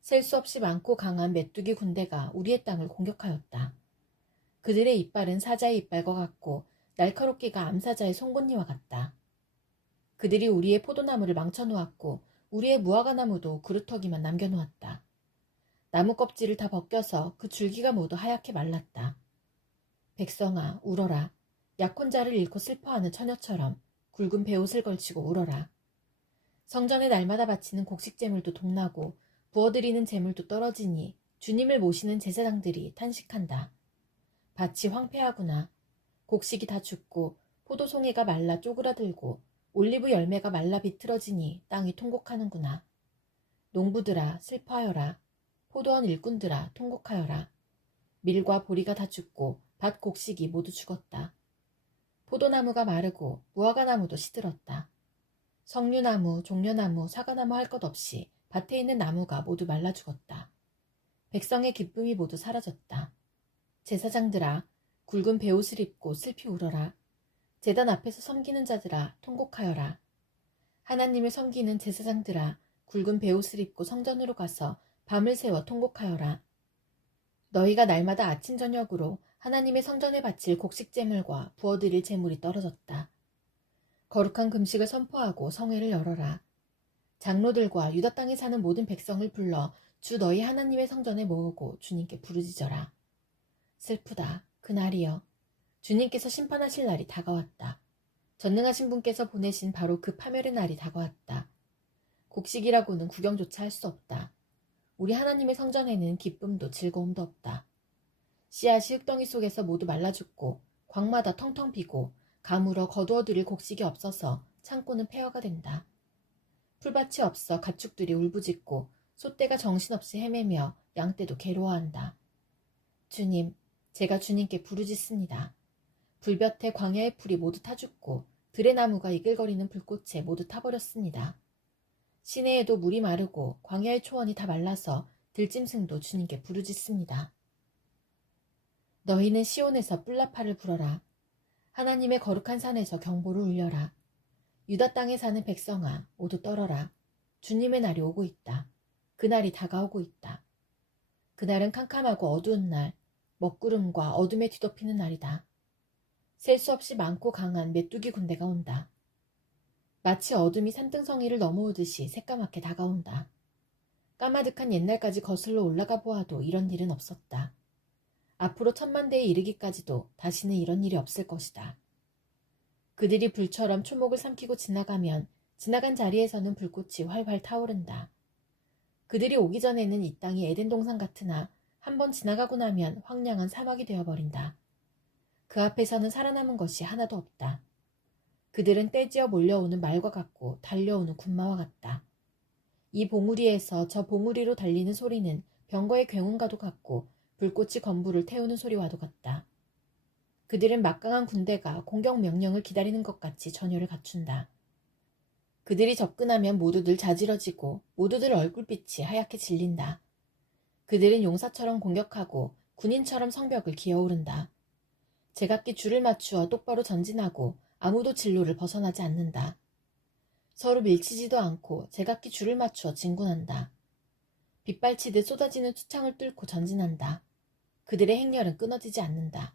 셀 수 없이 많고 강한 메뚜기 군대가 우리의 땅을 공격하였다. 그들의 이빨은 사자의 이빨과 같고 날카롭기가 암사자의 송곳니와 같다. 그들이 우리의 포도나무를 망쳐놓았고 우리의 무화과나무도 그루터기만 남겨놓았다. 나무 껍질을 다 벗겨서 그 줄기가 모두 하얗게 말랐다. 백성아 울어라. 약혼자를 잃고 슬퍼하는 처녀처럼 굵은 베옷을 걸치고 울어라. 성전에 날마다 바치는 곡식제물도 동나고 부어드리는 제물도 떨어지니 주님을 모시는 제사장들이 탄식한다. 밭이 황폐하구나. 곡식이 다 죽고 포도송이가 말라 쪼그라들고 올리브 열매가 말라 비틀어지니 땅이 통곡하는구나. 농부들아 슬퍼하여라. 포도원 일꾼들아 통곡하여라. 밀과 보리가 다 죽고 밭 곡식이 모두 죽었다. 포도나무가 마르고 무화과나무도 시들었다. 석류나무, 종려나무, 사과나무 할 것 없이 밭에 있는 나무가 모두 말라 죽었다. 백성의 기쁨이 모두 사라졌다. 제사장들아 굵은 베옷을 입고 슬피 울어라. 제단 앞에서 섬기는 자들아 통곡하여라. 하나님을 섬기는 제사장들아 굵은 베옷을 입고 성전으로 가서 밤을 새워 통곡하여라. 너희가 날마다 아침 저녁으로 하나님의 성전에 바칠 곡식제물과 부어드릴 제물이 떨어졌다. 거룩한 금식을 선포하고 성회를 열어라. 장로들과 유다 땅에 사는 모든 백성을 불러 주 너희 하나님의 성전에 모으고 주님께 부르짖어라. 슬프다. 그날이여. 주님께서 심판하실 날이 다가왔다. 전능하신 분께서 보내신 바로 그 파멸의 날이 다가왔다. 곡식이라고는 구경조차 할 수 없다. 우리 하나님의 성전에는 기쁨도 즐거움도 없다. 씨앗이 흙덩이 속에서 모두 말라 죽고 광마다 텅텅 비고 가물어 거두어들일 곡식이 없어서 창고는 폐허가 된다. 풀밭이 없어 가축들이 울부짖고 소떼가 정신없이 헤매며 양떼도 괴로워한다. 주님, 제가 주님께 부르짖습니다. 불볕에 광야의 풀이 모두 타 죽고 들의 나무가 이글거리는 불꽃에 모두 타버렸습니다. 시내에도 물이 마르고 광야의 초원이 다 말라서 들짐승도 주님께 부르짖습니다. 너희는 시온에서 뿔나파를 불어라. 하나님의 거룩한 산에서 경보를 울려라. 유다 땅에 사는 백성아 모두 떨어라. 주님의 날이 오고 있다. 그날이 다가오고 있다. 그날은 캄캄하고 어두운 날, 먹구름과 어둠에 뒤덮이는 날이다. 셀 수 없이 많고 강한 메뚜기 군대가 온다. 마치 어둠이 산등성이를 넘어오듯이 새까맣게 다가온다. 까마득한 옛날까지 거슬러 올라가 보아도 이런 일은 없었다. 앞으로 1000만대에 이르기까지도 다시는 이런 일이 없을 것이다. 그들이 불처럼 초목을 삼키고 지나가면 지나간 자리에서는 불꽃이 활활 타오른다. 그들이 오기 전에는 이 땅이 에덴 동산 같으나 한번 지나가고 나면 황량한 사막이 되어버린다. 그 앞에서는 살아남은 것이 하나도 없다. 그들은 떼지어 몰려오는 말과 같고 달려오는 군마와 같다. 이 봉우리에서 저 봉우리로 달리는 소리는 병거의 굉음과도 같고 불꽃이 건부를 태우는 소리와도 같다. 그들은 막강한 군대가 공격 명령을 기다리는 것 같이 전열을 갖춘다. 그들이 접근하면 모두들 자지러지고 모두들 얼굴빛이 하얗게 질린다. 그들은 용사처럼 공격하고 군인처럼 성벽을 기어오른다. 제각기 줄을 맞추어 똑바로 전진하고 아무도 진로를 벗어나지 않는다. 서로 밀치지도 않고 제각기 줄을 맞추어 진군한다. 빗발치듯 쏟아지는 투창을 뚫고 전진한다. 그들의 행렬은 끊어지지 않는다.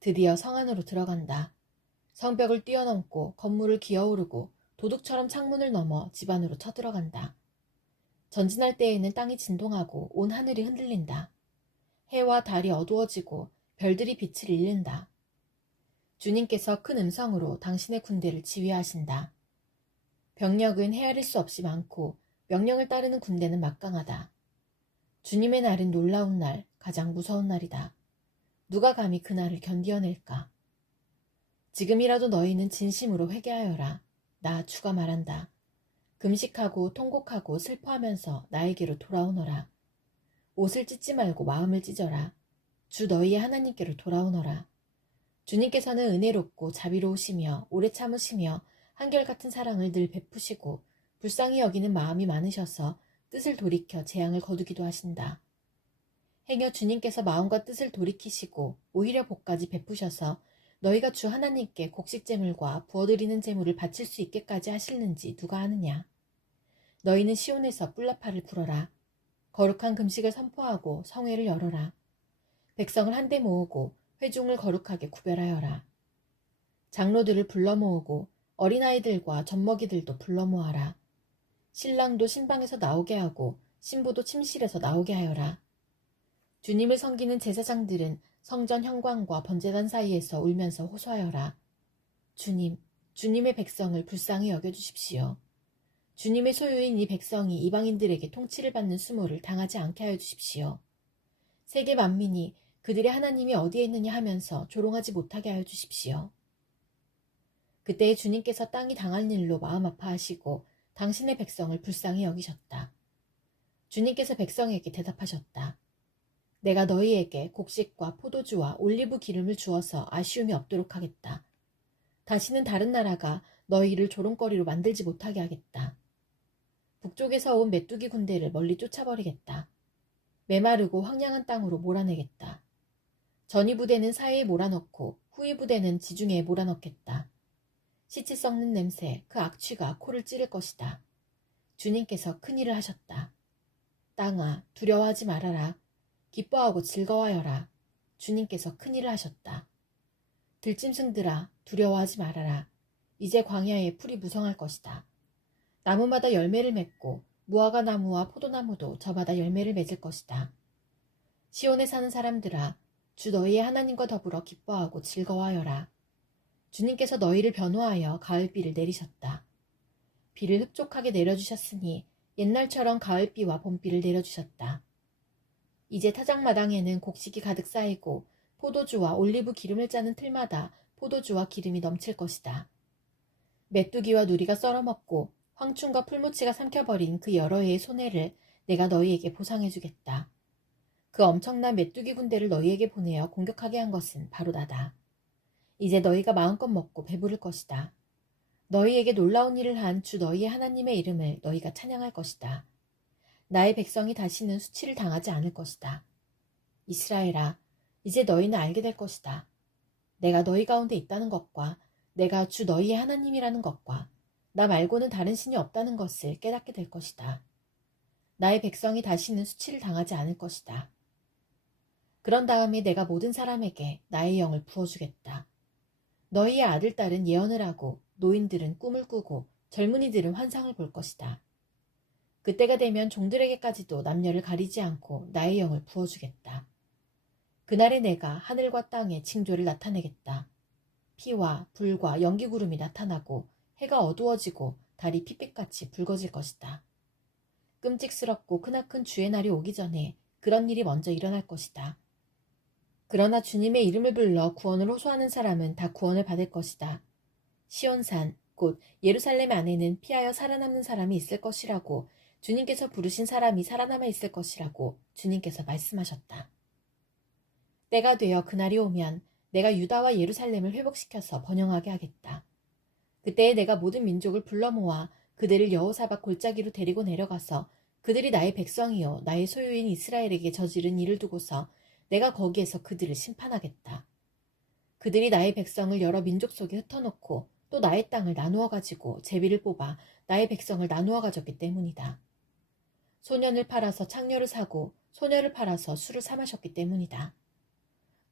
드디어 성 안으로 들어간다. 성벽을 뛰어넘고 건물을 기어오르고 도둑처럼 창문을 넘어 집 안으로 쳐들어간다. 전진할 때에는 땅이 진동하고 온 하늘이 흔들린다. 해와 달이 어두워지고 별들이 빛을 잃는다. 주님께서 큰 음성으로 당신의 군대를 지휘하신다. 병력은 헤아릴 수 없이 많고 명령을 따르는 군대는 막강하다. 주님의 날은 놀라운 날, 가장 무서운 날이다. 누가 감히 그 날을 견디어낼까? 지금이라도 너희는 진심으로 회개하여라. 나 주가 말한다. 금식하고 통곡하고 슬퍼하면서 나에게로 돌아오너라. 옷을 찢지 말고 마음을 찢어라. 주 너희의 하나님께로 돌아오너라. 주님께서는 은혜롭고 자비로우시며 오래 참으시며 한결같은 사랑을 늘 베푸시고 불쌍히 여기는 마음이 많으셔서 뜻을 돌이켜 재앙을 거두기도 하신다. 행여 주님께서 마음과 뜻을 돌이키시고 오히려 복까지 베푸셔서 너희가 주 하나님께 곡식제물과 부어드리는 제물을 바칠 수 있게까지 하실는지 누가 아느냐. 너희는 시온에서 뿔나파를 불어라. 거룩한 금식을 선포하고 성회를 열어라. 백성을 한데 모으고 회중을 거룩하게 구별하여라. 장로들을 불러 모으고 어린아이들과 젖먹이들도 불러 모아라. 신랑도 신방에서 나오게 하고 신부도 침실에서 나오게 하여라. 주님을 섬기는 제사장들은 성전 현관과 번제단 사이에서 울면서 호소하여라. 주님, 주님의 백성을 불쌍히 여겨주십시오. 주님의 소유인 이 백성이 이방인들에게 통치를 받는 수모를 당하지 않게 하여 주십시오. 세계 만민이 그들의 하나님이 어디에 있느냐 하면서 조롱하지 못하게 하여 주십시오. 그때에 주님께서 땅이 당할 일로 마음 아파하시고 당신의 백성을 불쌍히 여기셨다. 주님께서 백성에게 대답하셨다. 내가 너희에게 곡식과 포도주와 올리브 기름을 주어서 아쉬움이 없도록 하겠다. 다시는 다른 나라가 너희를 조롱거리로 만들지 못하게 하겠다. 북쪽에서 온 메뚜기 군대를 멀리 쫓아버리겠다. 메마르고 황량한 땅으로 몰아내겠다. 전위 부대는 사이에 몰아넣고 후위 부대는 지중해에 몰아넣겠다. 시체 썩는 냄새, 그 악취가 코를 찌를 것이다. 주님께서 큰일을 하셨다. 땅아, 두려워하지 말아라. 기뻐하고 즐거워하여라. 주님께서 큰일을 하셨다. 들짐승들아, 두려워하지 말아라. 이제 광야에 풀이 무성할 것이다. 나무마다 열매를 맺고 무화과 나무와 포도나무도 저마다 열매를 맺을 것이다. 시온에 사는 사람들아, 주 너희의 하나님과 더불어 기뻐하고 즐거워하여라. 주님께서 너희를 변호하여 가을비를 내리셨다. 비를 흡족하게 내려주셨으니 옛날처럼 가을비와 봄비를 내려주셨다. 이제 타작마당에는 곡식이 가득 쌓이고 포도주와 올리브 기름을 짜는 틀마다 포도주와 기름이 넘칠 것이다. 메뚜기와 누리가 썰어먹고 황충과 풀무치가 삼켜버린 그 여러 해의 손해를 내가 너희에게 보상해주겠다. 그 엄청난 메뚜기 군대를 너희에게 보내어 공격하게 한 것은 바로 나다. 이제 너희가 마음껏 먹고 배부를 것이다. 너희에게 놀라운 일을 한 주 너희의 하나님의 이름을 너희가 찬양할 것이다. 나의 백성이 다시는 수치를 당하지 않을 것이다. 이스라엘아, 이제 너희는 알게 될 것이다. 내가 너희 가운데 있다는 것과 내가 주 너희의 하나님이라는 것과 나 말고는 다른 신이 없다는 것을 깨닫게 될 것이다. 나의 백성이 다시는 수치를 당하지 않을 것이다. 그런 다음에 내가 모든 사람에게 나의 영을 부어주겠다. 너희의 아들, 딸은 예언을 하고 노인들은 꿈을 꾸고 젊은이들은 환상을 볼 것이다. 그때가 되면 종들에게까지도 남녀를 가리지 않고 나의 영을 부어주겠다. 그날에 내가 하늘과 땅에 징조를 나타내겠다. 피와 불과 연기구름이 나타나고 해가 어두워지고 달이 핏빛같이 붉어질 것이다. 끔찍스럽고 크나큰 주의 날이 오기 전에 그런 일이 먼저 일어날 것이다. 그러나 주님의 이름을 불러 구원을 호소하는 사람은 다 구원을 받을 것이다. 시온산, 곧 예루살렘 안에는 피하여 살아남는 사람이 있을 것이라고 주님께서 부르신 사람이 살아남아 있을 것이라고 주님께서 말씀하셨다. 때가 되어 그날이 오면 내가 유다와 예루살렘을 회복시켜서 번영하게 하겠다. 그때에 내가 모든 민족을 불러 모아 그들을 여호사밧 골짜기로 데리고 내려가서 그들이 나의 백성이요 나의 소유인 이스라엘에게 저지른 일을 두고서 내가 거기에서 그들을 심판하겠다. 그들이 나의 백성을 여러 민족 속에 흩어놓고 또 나의 땅을 나누어 가지고 제비를 뽑아 나의 백성을 나누어 가졌기 때문이다. 소년을 팔아서 창녀를 사고 소녀를 팔아서 술을 사 마셨기 때문이다.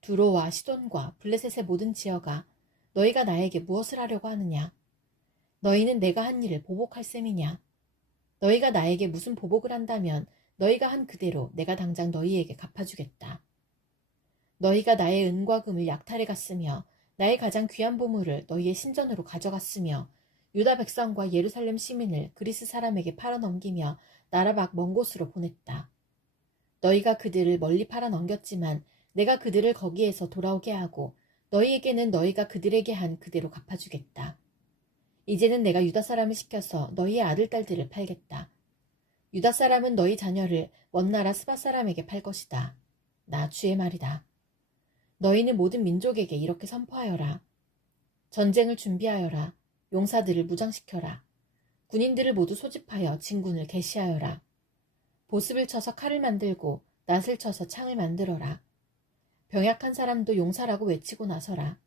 두로와 시돈과 블레셋의 모든 지어가 너희가 나에게 무엇을 하려고 하느냐? 너희는 내가 한 일을 보복할 셈이냐? 너희가 나에게 무슨 보복을 한다면 너희가 한 그대로 내가 당장 너희에게 갚아주겠다. 너희가 나의 은과 금을 약탈해 갔으며 나의 가장 귀한 보물을 너희의 신전으로 가져갔으며 유다 백성과 예루살렘 시민을 그리스 사람에게 팔아넘기며 나라 밖 먼 곳으로 보냈다. 너희가 그들을 멀리 팔아넘겼지만 내가 그들을 거기에서 돌아오게 하고 너희에게는 너희가 그들에게 한 그대로 갚아주겠다. 이제는 내가 유다 사람을 시켜서 너희의 아들, 딸들을 팔겠다. 유다 사람은 너희 자녀를 먼 나라 스바 사람에게 팔 것이다. 나 주의 말이다. 너희는 모든 민족에게 이렇게 선포하여라. 전쟁을 준비하여라. 용사들을 무장시켜라. 군인들을 모두 소집하여 진군을 개시하여라. 보습을 쳐서 칼을 만들고 낫을 쳐서 창을 만들어라. 병약한 사람도 용사라고 외치고 나서라.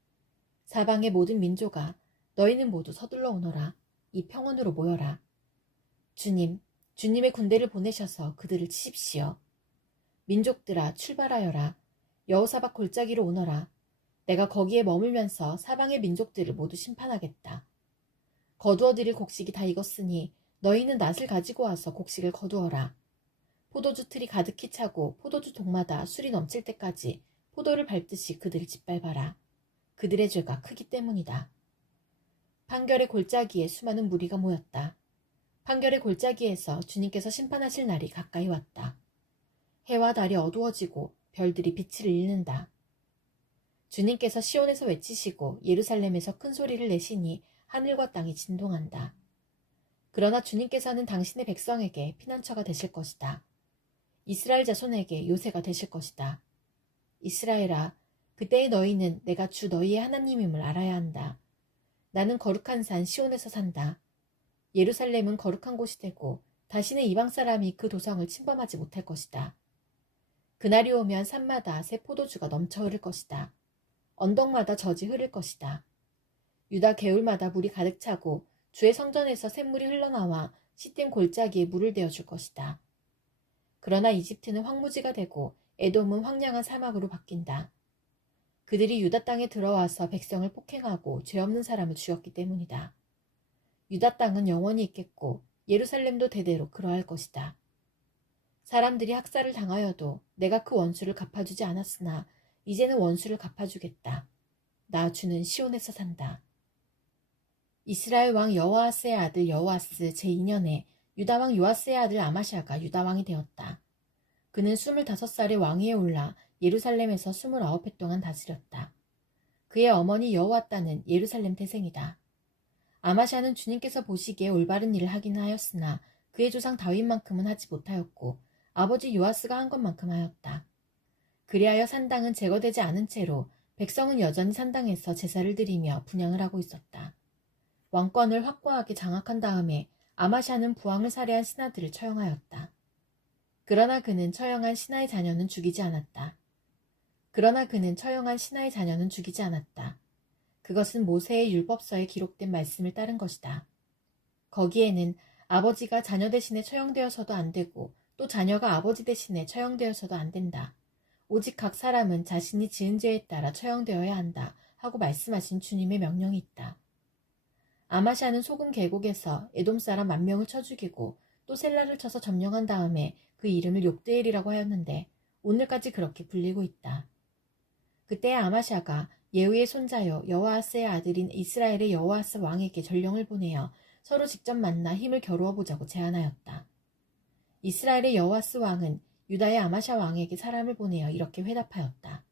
사방의 모든 민족아, 너희는 모두 서둘러 오너라. 이 평원으로 모여라. 주님의 군대를 보내셔서 그들을 치십시오. 민족들아, 출발하여라. 여호사밧 골짜기로 오너라. 내가 거기에 머물면서 사방의 민족들을 모두 심판하겠다. 거두어들일 곡식이 다 익었으니 너희는 낫을 가지고 와서 곡식을 거두어라. 포도주 틀이 가득히 차고 포도주 독마다 술이 넘칠 때까지 포도를 밟듯이 그들을 짓밟아라. 그들의 죄가 크기 때문이다. 판결의 골짜기에 수많은 무리가 모였다. 판결의 골짜기에서 주님께서 심판하실 날이 가까이 왔다. 해와 달이 어두워지고 별들이 빛을 잃는다. 주님께서 시온에서 외치시고 예루살렘에서 큰 소리를 내시니 하늘과 땅이 진동한다. 그러나 주님께서는 당신의 백성에게 피난처가 되실 것이다. 이스라엘 자손에게 요새가 되실 것이다. 이스라엘아, 그때의 너희는 내가 주 너희의 하나님임을 알아야 한다. 나는 거룩한 산 시온에서 산다. 예루살렘은 거룩한 곳이 되고 다시는 이방 사람이 그 도성을 침범하지 못할 것이다. 그날이 오면 산마다 새 포도주가 넘쳐 흐를 것이다. 언덕마다 젖이 흐를 것이다. 유다 개울마다 물이 가득 차고 주의 성전에서 샘물이 흘러나와 시딤 골짜기에 물을 대어줄 것이다. 그러나 이집트는 황무지가 되고 에돔은 황량한 사막으로 바뀐다. 그들이 유다 땅에 들어와서 백성을 폭행하고 죄 없는 사람을 죽였기 때문이다. 유다 땅은 영원히 있겠고 예루살렘도 대대로 그러할 것이다. 사람들이 학살을 당하여도 내가 그 원수를 갚아주지 않았으나 이제는 원수를 갚아주겠다. 나 주는 시온에서 산다. 이스라엘 왕 여호아스의 아들 여호아스 제2년에 유다 왕 요아스의 아들 아마샤가 유다 왕이 되었다. 그는 25살에 왕위에 올라 예루살렘에서 29해 동안 다스렸다. 그의 어머니 여호와따는 예루살렘 태생이다. 아마샤는 주님께서 보시기에 올바른 일을 하긴 하였으나 그의 조상 다윗만큼은 하지 못하였고 아버지 요아스가 한 것만큼 하였다. 그리하여 산당은 제거되지 않은 채로 백성은 여전히 산당에서 제사를 드리며 분향을 하고 있었다. 왕권을 확고하게 장악한 다음에 아마샤는 부왕을 살해한 신하들을 처형하였다. 그러나 그는 처형한 신하의 자녀는 죽이지 않았다. 그것은 모세의 율법서에 기록된 말씀을 따른 것이다. 거기에는 아버지가 자녀 대신에 처형되어서도 안 되고 또 자녀가 아버지 대신에 처형되어서도 안 된다. 오직 각 사람은 자신이 지은 죄에 따라 처형되어야 한다 하고 말씀하신 주님의 명령이 있다. 아마샤는 소금 계곡에서 에돔 사람 10,000명을 쳐 죽이고 또 셀라를 쳐서 점령한 다음에 그 이름을 욕드엘이라고 하였는데 오늘까지 그렇게 불리고 있다. 그때 아마샤가 예후의 손자여 여호아스의 아들인 이스라엘의 여호아스 왕에게 전령을 보내어 서로 직접 만나 힘을 겨루어 보자고 제안하였다. 이스라엘의 여호아스 왕은 유다의 아마샤 왕에게 사람을 보내어 이렇게 회답하였다.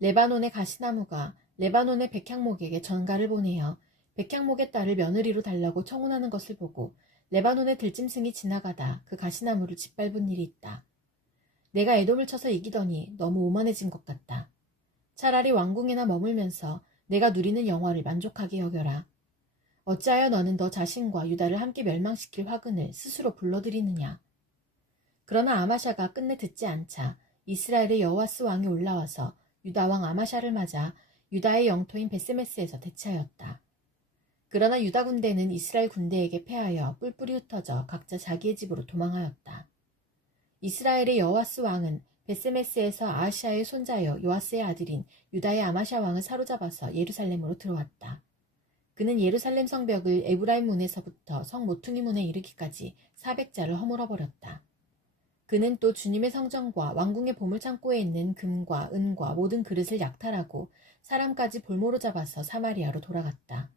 레바논의 가시나무가 레바논의 백향목에게 전가를 보내어 백향목의 딸을 며느리로 달라고 청혼하는 것을 보고 레바논의 들짐승이 지나가다 그 가시나무를 짓밟은 일이 있다. 내가 에돔을 쳐서 이기더니 너무 오만해진 것 같다. 차라리 왕궁에나 머물면서 내가 누리는 영화를 만족하게 여겨라. 어찌하여 너는 너 자신과 유다를 함께 멸망시킬 화근을 스스로 불러들이느냐. 그러나 아마샤가 끝내 듣지 않자 이스라엘의 여호아스 왕이 올라와서 유다 왕 아마샤를 맞아 유다의 영토인 베세메스에서 대치하였다. 그러나 유다 군대는 이스라엘 군대에게 패하여 뿔뿔이 흩어져 각자 자기의 집으로 도망하였다. 이스라엘의 여호아스 왕은 베세메스에서 아하시아의 손자여 요아스의 아들인 유다의 아마샤 왕을 사로잡아서 예루살렘으로 들어왔다. 그는 예루살렘 성벽을 에브라임 문에서부터 성 모퉁이 문에 이르기까지 400자를 허물어버렸다. 그는 또 주님의 성전과 왕궁의 보물창고에 있는 금과 은과 모든 그릇을 약탈하고 사람까지 볼모로 잡아서 사마리아로 돌아갔다.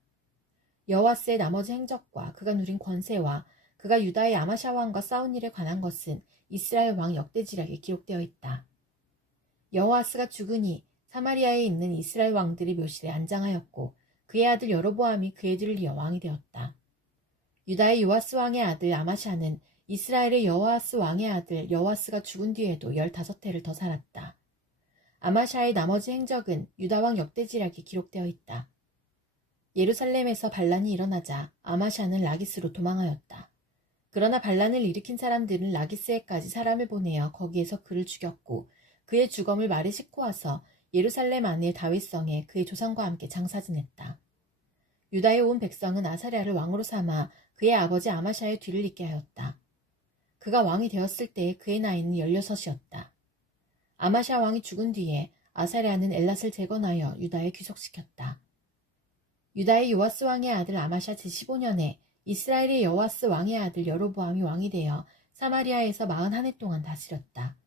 여호아스의 나머지 행적과 그가 누린 권세와 그가 유다의 아마샤 왕과 싸운 일에 관한 것은 이스라엘 왕 역대지략에 기록되어 있다. 여호아스가 죽으니 사마리아에 있는 이스라엘 왕들이 묘실에 안장하였고 그의 아들 여로보암이 그의 뒤를 이어 왕이 되었다. 유다의 요아스 왕의 아들 아마샤는 이스라엘의 여호아스 왕의 아들 여호아스가 죽은 뒤에도 15해를 더 살았다. 아마샤의 나머지 행적은 유다 왕 역대지략에 기록되어 있다. 예루살렘에서 반란이 일어나자 아마샤는 라기스로 도망하였다. 그러나 반란을 일으킨 사람들은 라기스에까지 사람을 보내어 거기에서 그를 죽였고 그의 주검을 말에 싣고 와서 예루살렘 안의 다윗성에 그의 조상과 함께 장사 지냈다. 유다의 온 백성은 아사랴를 왕으로 삼아 그의 아버지 아마샤의 뒤를 잇게 하였다. 그가 왕이 되었을 때 그의 나이는 16이었다. 아마샤 왕이 죽은 뒤에 아사랴는 엘랏을 재건하여 유다에 귀속시켰다. 유다의 요아스 왕의 아들 아마샤 제15년에 이스라엘의 여호아스 왕의 아들 여로보암이 왕이 되어 사마리아에서 41해 동안 다스렸다.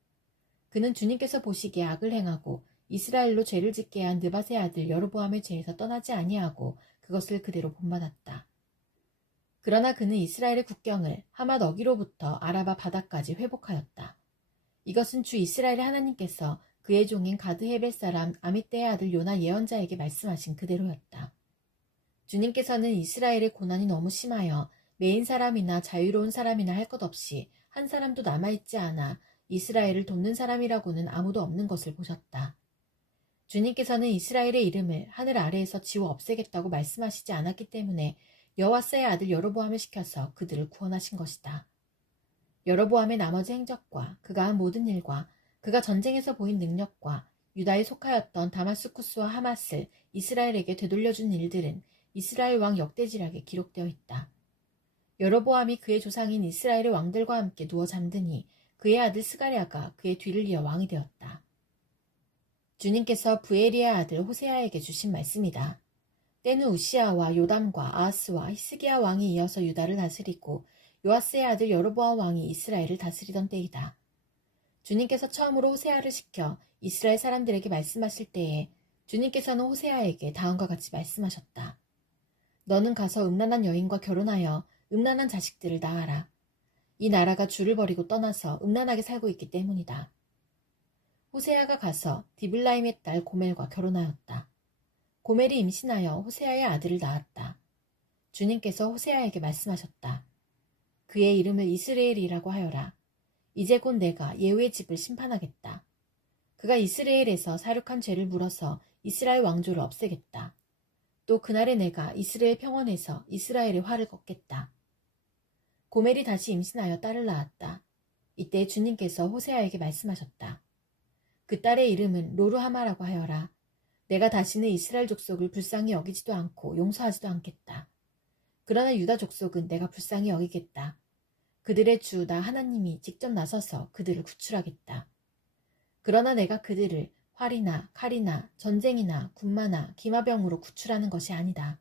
그는 주님께서 보시기에 악을 행하고 이스라엘로 죄를 짓게 한 느밧의 아들 여로보암의 죄에서 떠나지 아니하고 그것을 그대로 본받았다. 그러나 그는 이스라엘의 국경을 하맛 어기로부터 아라바 바다까지 회복하였다. 이것은 주 이스라엘의 하나님께서 그의 종인 가드 헤벨 사람 아미떼의 아들 요나 예언자에게 말씀하신 그대로였다. 주님께서는 이스라엘의 고난이 너무 심하여 메인 사람이나 자유로운 사람이나 할 것 없이 한 사람도 남아있지 않아 이스라엘을 돕는 사람이라고는 아무도 없는 것을 보셨다. 주님께서는 이스라엘의 이름을 하늘 아래에서 지워 없애겠다고 말씀하시지 않았기 때문에 여호와스의 아들 여로보암을 시켜서 그들을 구원하신 것이다. 여로보암의 나머지 행적과 그가 한 모든 일과 그가 전쟁에서 보인 능력과 유다에 속하였던 다마스쿠스와 하맛을 이스라엘에게 되돌려준 일들은 이스라엘 왕 역대지략에 기록되어 있다. 여로보암이 그의 조상인 이스라엘의 왕들과 함께 누워 잠드니 그의 아들 스가랴가 그의 뒤를 이어 왕이 되었다. 주님께서 부에리의 아들 호세아에게 주신 말씀이다. 때는 우시아와 요담과 아하스와 히스기야 왕이 이어서 유다를 다스리고 요아스의 아들 여로보암 왕이 이스라엘을 다스리던 때이다. 주님께서 처음으로 호세아를 시켜 이스라엘 사람들에게 말씀하실 때에 주님께서는 호세아에게 다음과 같이 말씀하셨다. 너는 가서 음란한 여인과 결혼하여 음란한 자식들을 낳아라. 이 나라가 주를 버리고 떠나서 음란하게 살고 있기 때문이다. 호세아가 가서 디블라임의 딸 고멜과 결혼하였다. 고멜이 임신하여 호세아의 아들을 낳았다. 주님께서 호세아에게 말씀하셨다. 그의 이름을 이스라엘이라고 하여라. 이제 곧 내가 예후의 집을 심판하겠다. 그가 이스라엘에서 사륙한 죄를 물어서 이스라엘 왕조를 없애겠다. 또 그날에 내가 이스라엘 평원에서 이스라엘의 화를 걷겠다. 고멜이 다시 임신하여 딸을 낳았다. 이때 주님께서 호세아에게 말씀하셨다. 그 딸의 이름은 로르하마라고 하여라. 내가 다시는 이스라엘 족속을 불쌍히 여기지도 않고 용서하지도 않겠다. 그러나 유다 족속은 내가 불쌍히 여기겠다. 그들의 주 나 하나님이 직접 나서서 그들을 구출하겠다. 그러나 내가 그들을 활이나 칼이나 전쟁이나 군마나 기마병으로 구출하는 것이 아니다.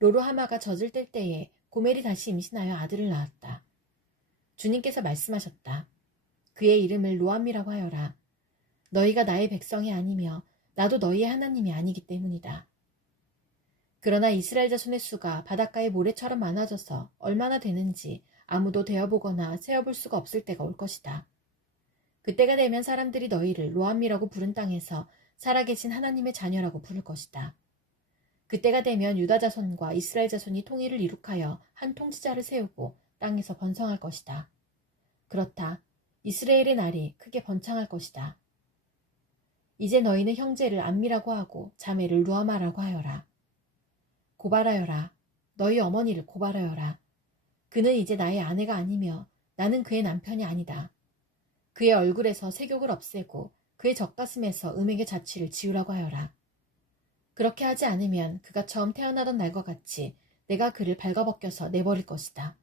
로루하마가 젖을 뗄 때에 고멜이 다시 임신하여 아들을 낳았다. 주님께서 말씀하셨다. 그의 이름을 로암이라고 하여라. 너희가 나의 백성이 아니며 나도 너희의 하나님이 아니기 때문이다. 그러나 이스라엘 자손의 수가 바닷가의 모래처럼 많아져서 얼마나 되는지 아무도 되어보거나 세어볼 수가 없을 때가 올 것이다. 그때가 되면 사람들이 너희를 로암이라고 부른 땅에서 살아계신 하나님의 자녀라고 부를 것이다. 그때가 되면 유다 자손과 이스라엘 자손이 통일을 이룩하여 한 통치자를 세우고 땅에서 번성할 것이다. 그렇다. 이스라엘의 날이 크게 번창할 것이다. 이제 너희는 형제를 암미라고 하고 자매를 루아마라고 하여라. 고발하여라. 너희 어머니를 고발하여라. 그는 이제 나의 아내가 아니며 나는 그의 남편이 아니다. 그의 얼굴에서 색욕을 없애고 그의 젖가슴에서 음행의 자취를 지우라고 하여라. 그렇게 하지 않으면 그가 처음 태어나던 날과 같이 내가 그를 발가벗겨서 내버릴 것이다.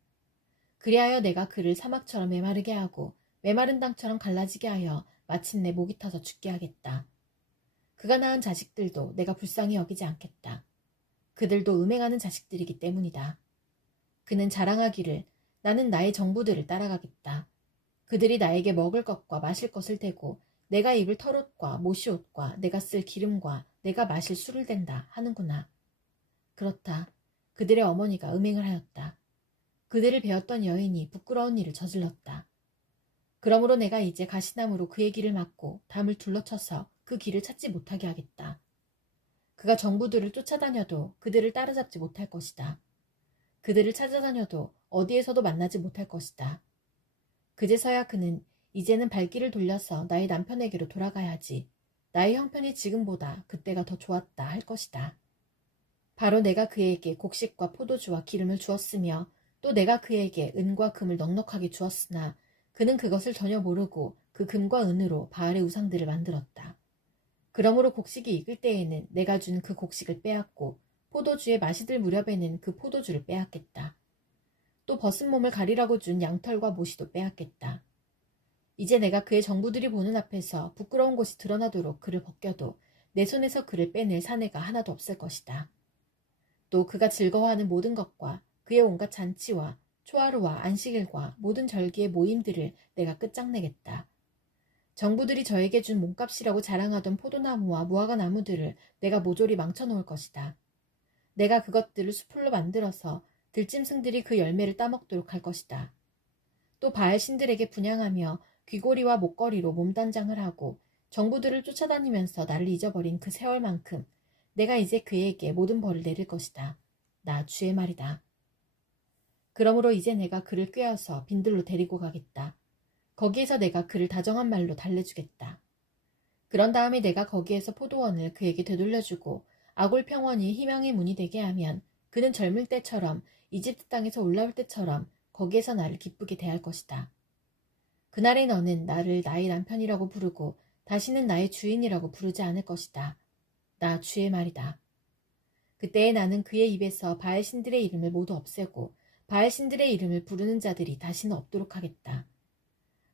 그리하여 내가 그를 사막처럼 메마르게 하고 메마른 땅처럼 갈라지게 하여 마침내 목이 타서 죽게 하겠다. 그가 낳은 자식들도 내가 불쌍히 여기지 않겠다. 그들도 음행하는 자식들이기 때문이다. 그는 자랑하기를 나는 나의 정부들을 따라가겠다. 그들이 나에게 먹을 것과 마실 것을 대고 내가 입을 털옷과 모시옷과 내가 쓸 기름과 내가 마실 술을 댄다 하는구나. 그렇다. 그들의 어머니가 음행을 하였다. 그들을 베었던 여인이 부끄러운 일을 저질렀다. 그러므로 내가 이제 가시나무로 그의 길을 막고 담을 둘러쳐서 그 길을 찾지 못하게 하겠다. 그가 정부들을 쫓아다녀도 그들을 따라잡지 못할 것이다. 그들을 찾아다녀도 어디에서도 만나지 못할 것이다. 그제서야 그는 이제는 발길을 돌려서 나의 남편에게로 돌아가야지. 나의 형편이 지금보다 그때가 더 좋았다 할 것이다. 바로 내가 그에게 곡식과 포도주와 기름을 주었으며 또 내가 그에게 은과 금을 넉넉하게 주었으나 그는 그것을 전혀 모르고 그 금과 은으로 바알의 우상들을 만들었다. 그러므로 곡식이 익을 때에는 내가 준 그 곡식을 빼앗고 포도주에 맛이 들 무렵에는 그 포도주를 빼앗겠다. 또 벗은 몸을 가리라고 준 양털과 모시도 빼앗겠다. 이제 내가 그의 정부들이 보는 앞에서 부끄러운 곳이 드러나도록 그를 벗겨도 내 손에서 그를 빼낼 사내가 하나도 없을 것이다. 또 그가 즐거워하는 모든 것과 그의 온갖 잔치와 초하루와 안식일과 모든 절기의 모임들을 내가 끝장내겠다. 정부들이 저에게 준 몸값이라고 자랑하던 포도나무와 무화과 나무들을 내가 모조리 망쳐놓을 것이다. 내가 그것들을 수풀로 만들어서 들짐승들이 그 열매를 따먹도록 할 것이다. 또 바알 신들에게 분향하며 귀고리와 목걸이로 몸단장을 하고 정부들을 쫓아다니면서 나를 잊어버린 그 세월만큼 내가 이제 그에게 모든 벌을 내릴 것이다. 나 주의 말이다. 그러므로 이제 내가 그를 꾀어서 빈들로 데리고 가겠다. 거기에서 내가 그를 다정한 말로 달래주겠다. 그런 다음에 내가 거기에서 포도원을 그에게 되돌려주고 아골 평원이 희망의 문이 되게 하면 그는 젊을 때처럼 이집트 땅에서 올라올 때처럼 거기에서 나를 기쁘게 대할 것이다. 그날에 너는 나를 나의 남편이라고 부르고 다시는 나의 주인이라고 부르지 않을 것이다. 나 주의 말이다. 그때에 나는 그의 입에서 바알 신들의 이름을 모두 없애고 바알 신들의 이름을 부르는 자들이 다시는 없도록 하겠다.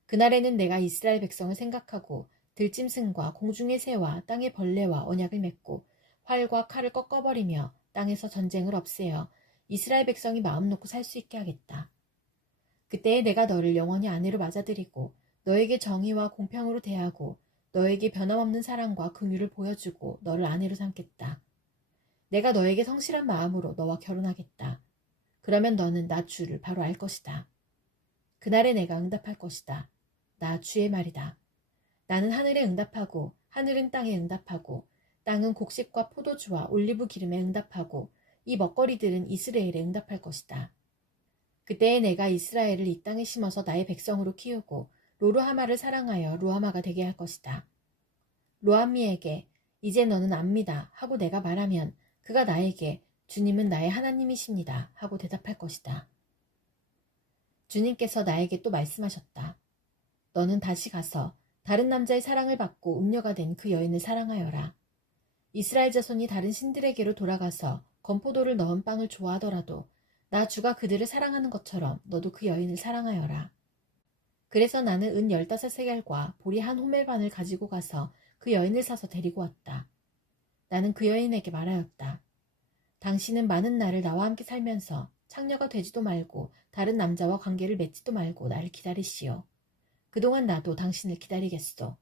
그날에는 내가 이스라엘 백성을 생각하고 들짐승과 공중의 새와 땅의 벌레와 언약을 맺고 활과 칼을 꺾어버리며 땅에서 전쟁을 없애어 이스라엘 백성이 마음 놓고 살 수 있게 하겠다. 그때에 내가 너를 영원히 아내로 맞아들이고 너에게 정의와 공평으로 대하고 너에게 변함없는 사랑과 긍휼을 보여주고 너를 아내로 삼겠다. 내가 너에게 성실한 마음으로 너와 결혼하겠다. 그러면 너는 나 주를 바로 알 것이다. 그날에 내가 응답할 것이다. 나 주의 말이다. 나는 하늘에 응답하고 하늘은 땅에 응답하고 땅은 곡식과 포도주와 올리브 기름에 응답하고 이 먹거리들은 이스라엘에 응답할 것이다. 그때에 내가 이스라엘을 이 땅에 심어서 나의 백성으로 키우고 로루하마를 사랑하여 루하마가 되게 할 것이다. 로암미에게 이제 너는 압니다 하고 내가 말하면 그가 나에게 주님은 나의 하나님이십니다 하고 대답할 것이다. 주님께서 나에게 또 말씀하셨다. 너는 다시 가서 다른 남자의 사랑을 받고 음녀가 된 그 여인을 사랑하여라. 이스라엘 자손이 다른 신들에게로 돌아가서 건포도를 넣은 빵을 좋아하더라도 나 주가 그들을 사랑하는 것처럼 너도 그 여인을 사랑하여라. 그래서 나는 은 15세겔과 보리 한 호멜반을 가지고 가서 그 여인을 사서 데리고 왔다. 나는 그 여인에게 말하였다. 당신은 많은 날을 나와 함께 살면서 창녀가 되지도 말고 다른 남자와 관계를 맺지도 말고 나를 기다리시오. 그동안 나도 당신을 기다리겠소.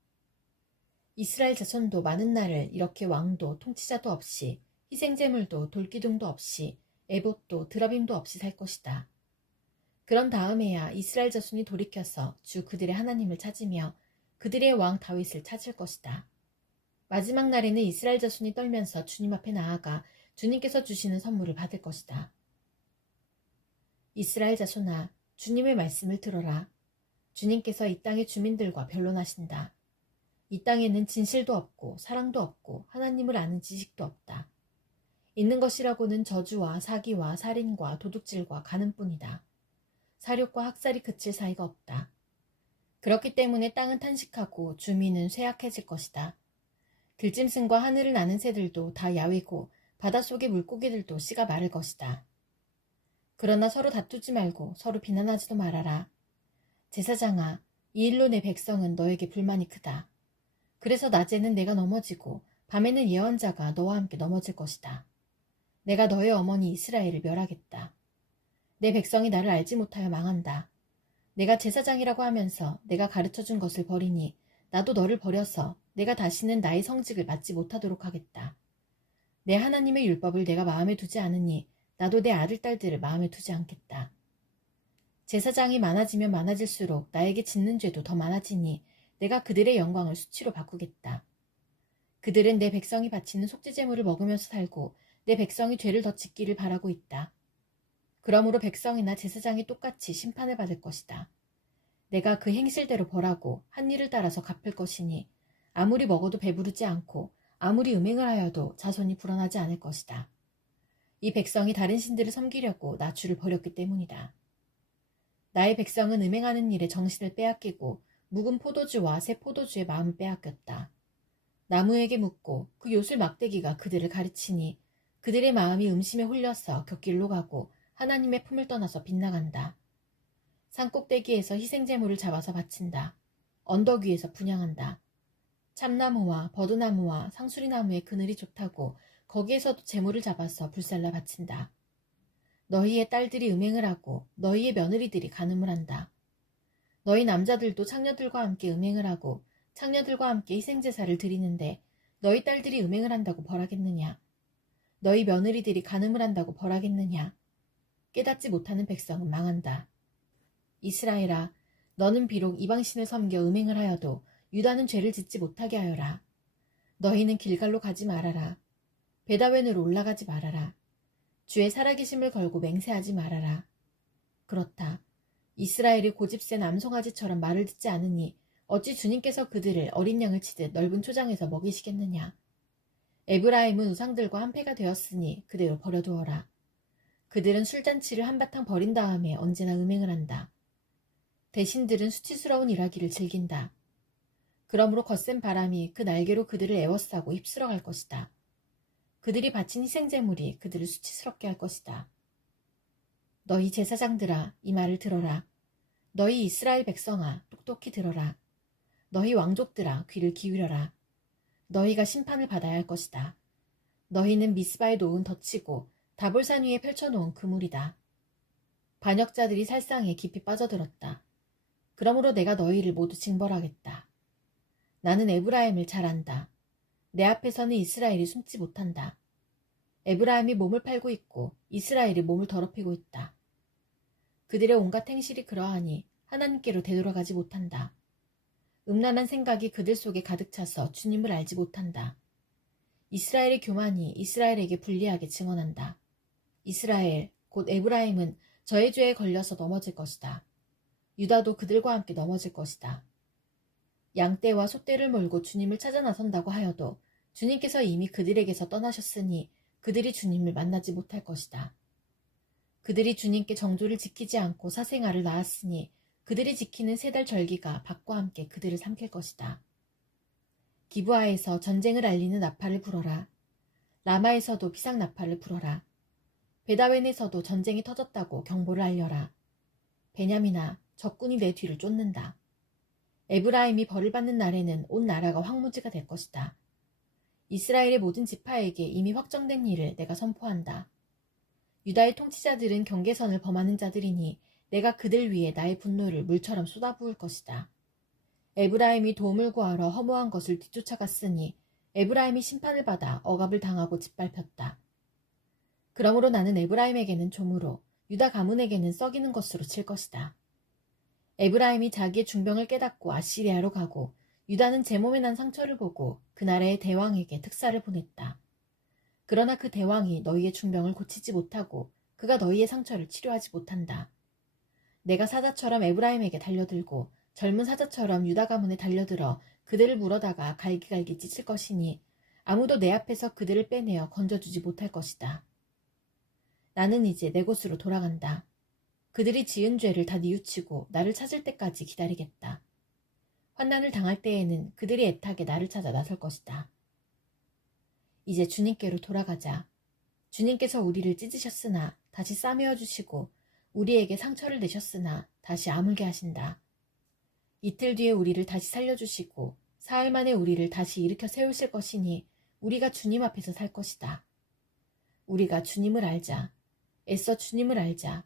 이스라엘 자손도 많은 날을 이렇게 왕도 통치자도 없이 희생제물도 돌기둥도 없이 에봇도 드러빔도 없이 살 것이다. 그런 다음에야 이스라엘 자손이 돌이켜서 주 그들의 하나님을 찾으며 그들의 왕 다윗을 찾을 것이다. 마지막 날에는 이스라엘 자손이 떨면서 주님 앞에 나아가 주님께서 주시는 선물을 받을 것이다. 이스라엘 자손아, 주님의 말씀을 들어라. 주님께서 이 땅의 주민들과 변론하신다. 이 땅에는 진실도 없고 사랑도 없고 하나님을 아는 지식도 없다. 있는 것이라고는 저주와 사기와 살인과 도둑질과 간음뿐이다. 사욕과 학살이 그칠 사이가 없다. 그렇기 때문에 땅은 탄식하고 주민은 쇠약해질 것이다. 들짐승과 하늘을 나는 새들도 다 야위고 바닷속의 물고기들도 씨가 마를 것이다. 그러나 서로 다투지 말고 서로 비난하지도 말아라. 제사장아, 이 일로 내 백성은 너에게 불만이 크다. 그래서 낮에는 내가 넘어지고 밤에는 예언자가 너와 함께 넘어질 것이다. 내가 너의 어머니 이스라엘을 멸하겠다. 내 백성이 나를 알지 못하여 망한다. 내가 제사장이라고 하면서 내가 가르쳐준 것을 버리니 나도 너를 버려서 내가 다시는 나의 성직을 맡지 못하도록 하겠다. 내 하나님의 율법을 내가 마음에 두지 않으니 나도 내 아들, 딸들을 마음에 두지 않겠다. 제사장이 많아지면 많아질수록 나에게 짓는 죄도 더 많아지니 내가 그들의 영광을 수치로 바꾸겠다. 그들은 내 백성이 바치는 속죄제물을 먹으면서 살고 내 백성이 죄를 더 짓기를 바라고 있다. 그러므로 백성이나 제사장이 똑같이 심판을 받을 것이다. 내가 그 행실대로 벌하고 한 일을 따라서 갚을 것이니 아무리 먹어도 배부르지 않고 아무리 음행을 하여도 자손이 불어나지 않을 것이다. 이 백성이 다른 신들을 섬기려고 나 주를 버렸기 때문이다. 나의 백성은 음행하는 일에 정신을 빼앗기고 묵은 포도주와 새 포도주의 마음을 빼앗겼다. 나무에게 묻고 그 요술 막대기가 그들을 가르치니 그들의 마음이 음심에 홀려서 곁길로 가고 하나님의 품을 떠나서 빗나간다. 산꼭대기에서 희생제물을 잡아서 바친다. 언덕 위에서 분향한다. 참나무와 버드나무와 상수리나무의 그늘이 좋다고 거기에서도 제물을 잡아서 불살라 바친다. 너희의 딸들이 음행을 하고 너희의 며느리들이 간음을 한다. 너희 남자들도 창녀들과 함께 음행을 하고 창녀들과 함께 희생제사를 드리는데 너희 딸들이 음행을 한다고 벌하겠느냐? 너희 며느리들이 간음을 한다고 벌하겠느냐? 깨닫지 못하는 백성은 망한다. 이스라엘아, 너는 비록 이방신을 섬겨 음행을 하여도 유다는 죄를 짓지 못하게 하여라. 너희는 길갈로 가지 말아라. 베다웬으로 올라가지 말아라. 주의 살아계심을 걸고 맹세하지 말아라. 그렇다. 이스라엘이 고집센 암송아지처럼 말을 듣지 않으니 어찌 주님께서 그들을 어린 양을 치듯 넓은 초장에서 먹이시겠느냐. 에브라임은 우상들과 한패가 되었으니 그대로 버려두어라. 그들은 술잔치를 한바탕 버린 다음에 언제나 음행을 한다. 대신들은 수치스러운 일하기를 즐긴다. 그러므로 거센 바람이 그 날개로 그들을 에워싸고 휩쓸어 갈 것이다. 그들이 바친 희생제물이 그들을 수치스럽게 할 것이다. 너희 제사장들아, 이 말을 들어라. 너희 이스라엘 백성아, 똑똑히 들어라. 너희 왕족들아, 귀를 기울여라. 너희가 심판을 받아야 할 것이다. 너희는 미스바에 놓은 덫이고 다볼산 위에 펼쳐놓은 그물이다. 반역자들이 살상에 깊이 빠져들었다. 그러므로 내가 너희를 모두 징벌하겠다. 나는 에브라임을 잘 안다. 내 앞에서는 이스라엘이 숨지 못한다. 에브라임이 몸을 팔고 있고 이스라엘이 몸을 더럽히고 있다. 그들의 온갖 행실이 그러하니 하나님께로 되돌아가지 못한다. 음란한 생각이 그들 속에 가득 차서 주님을 알지 못한다. 이스라엘의 교만이 이스라엘에게 불리하게 증언한다. 이스라엘, 곧 에브라임은 저의 죄에 걸려서 넘어질 것이다. 유다도 그들과 함께 넘어질 것이다. 양떼와 소떼를 몰고 주님을 찾아 나선다고 하여도 주님께서 이미 그들에게서 떠나셨으니 그들이 주님을 만나지 못할 것이다. 그들이 주님께 정조를 지키지 않고 사생아를 낳았으니 그들이 지키는 세 달 절기가 박과 함께 그들을 삼킬 것이다. 기브아에서 전쟁을 알리는 나팔을 불어라. 라마에서도 비상나팔을 불어라. 베다웬에서도 전쟁이 터졌다고 경보를 알려라. 베냐민아, 적군이 내 뒤를 쫓는다. 에브라임이 벌을 받는 날에는 온 나라가 황무지가 될 것이다. 이스라엘의 모든 지파에게 이미 확정된 일을 내가 선포한다. 유다의 통치자들은 경계선을 범하는 자들이니 내가 그들 위에 나의 분노를 물처럼 쏟아부을 것이다. 에브라임이 도움을 구하러 허무한 것을 뒤쫓아갔으니 에브라임이 심판을 받아 억압을 당하고 짓밟혔다. 그러므로 나는 에브라임에게는 종으로 유다 가문에게는 썩이는 것으로 칠 것이다. 에브라임이 자기의 중병을 깨닫고 아시리아로 가고 유다는 제 몸에 난 상처를 보고 그 나라의 대왕에게 특사를 보냈다. 그러나 그 대왕이 너희의 중병을 고치지 못하고 그가 너희의 상처를 치료하지 못한다. 내가 사자처럼 에브라임에게 달려들고 젊은 사자처럼 유다 가문에 달려들어 그들을 물어다가 갈기갈기 찢을 것이니 아무도 내 앞에서 그들을 빼내어 건져주지 못할 것이다. 나는 이제 내 곳으로 돌아간다. 그들이 지은 죄를 다 뉘우치고 나를 찾을 때까지 기다리겠다. 환난을 당할 때에는 그들이 애타게 나를 찾아 나설 것이다. 이제 주님께로 돌아가자. 주님께서 우리를 찢으셨으나 다시 싸매어 주시고 우리에게 상처를 내셨으나 다시 아물게 하신다. 이틀 뒤에 우리를 다시 살려주시고 사흘 만에 우리를 다시 일으켜 세우실 것이니 우리가 주님 앞에서 살 것이다. 우리가 주님을 알자. 애써 주님을 알자.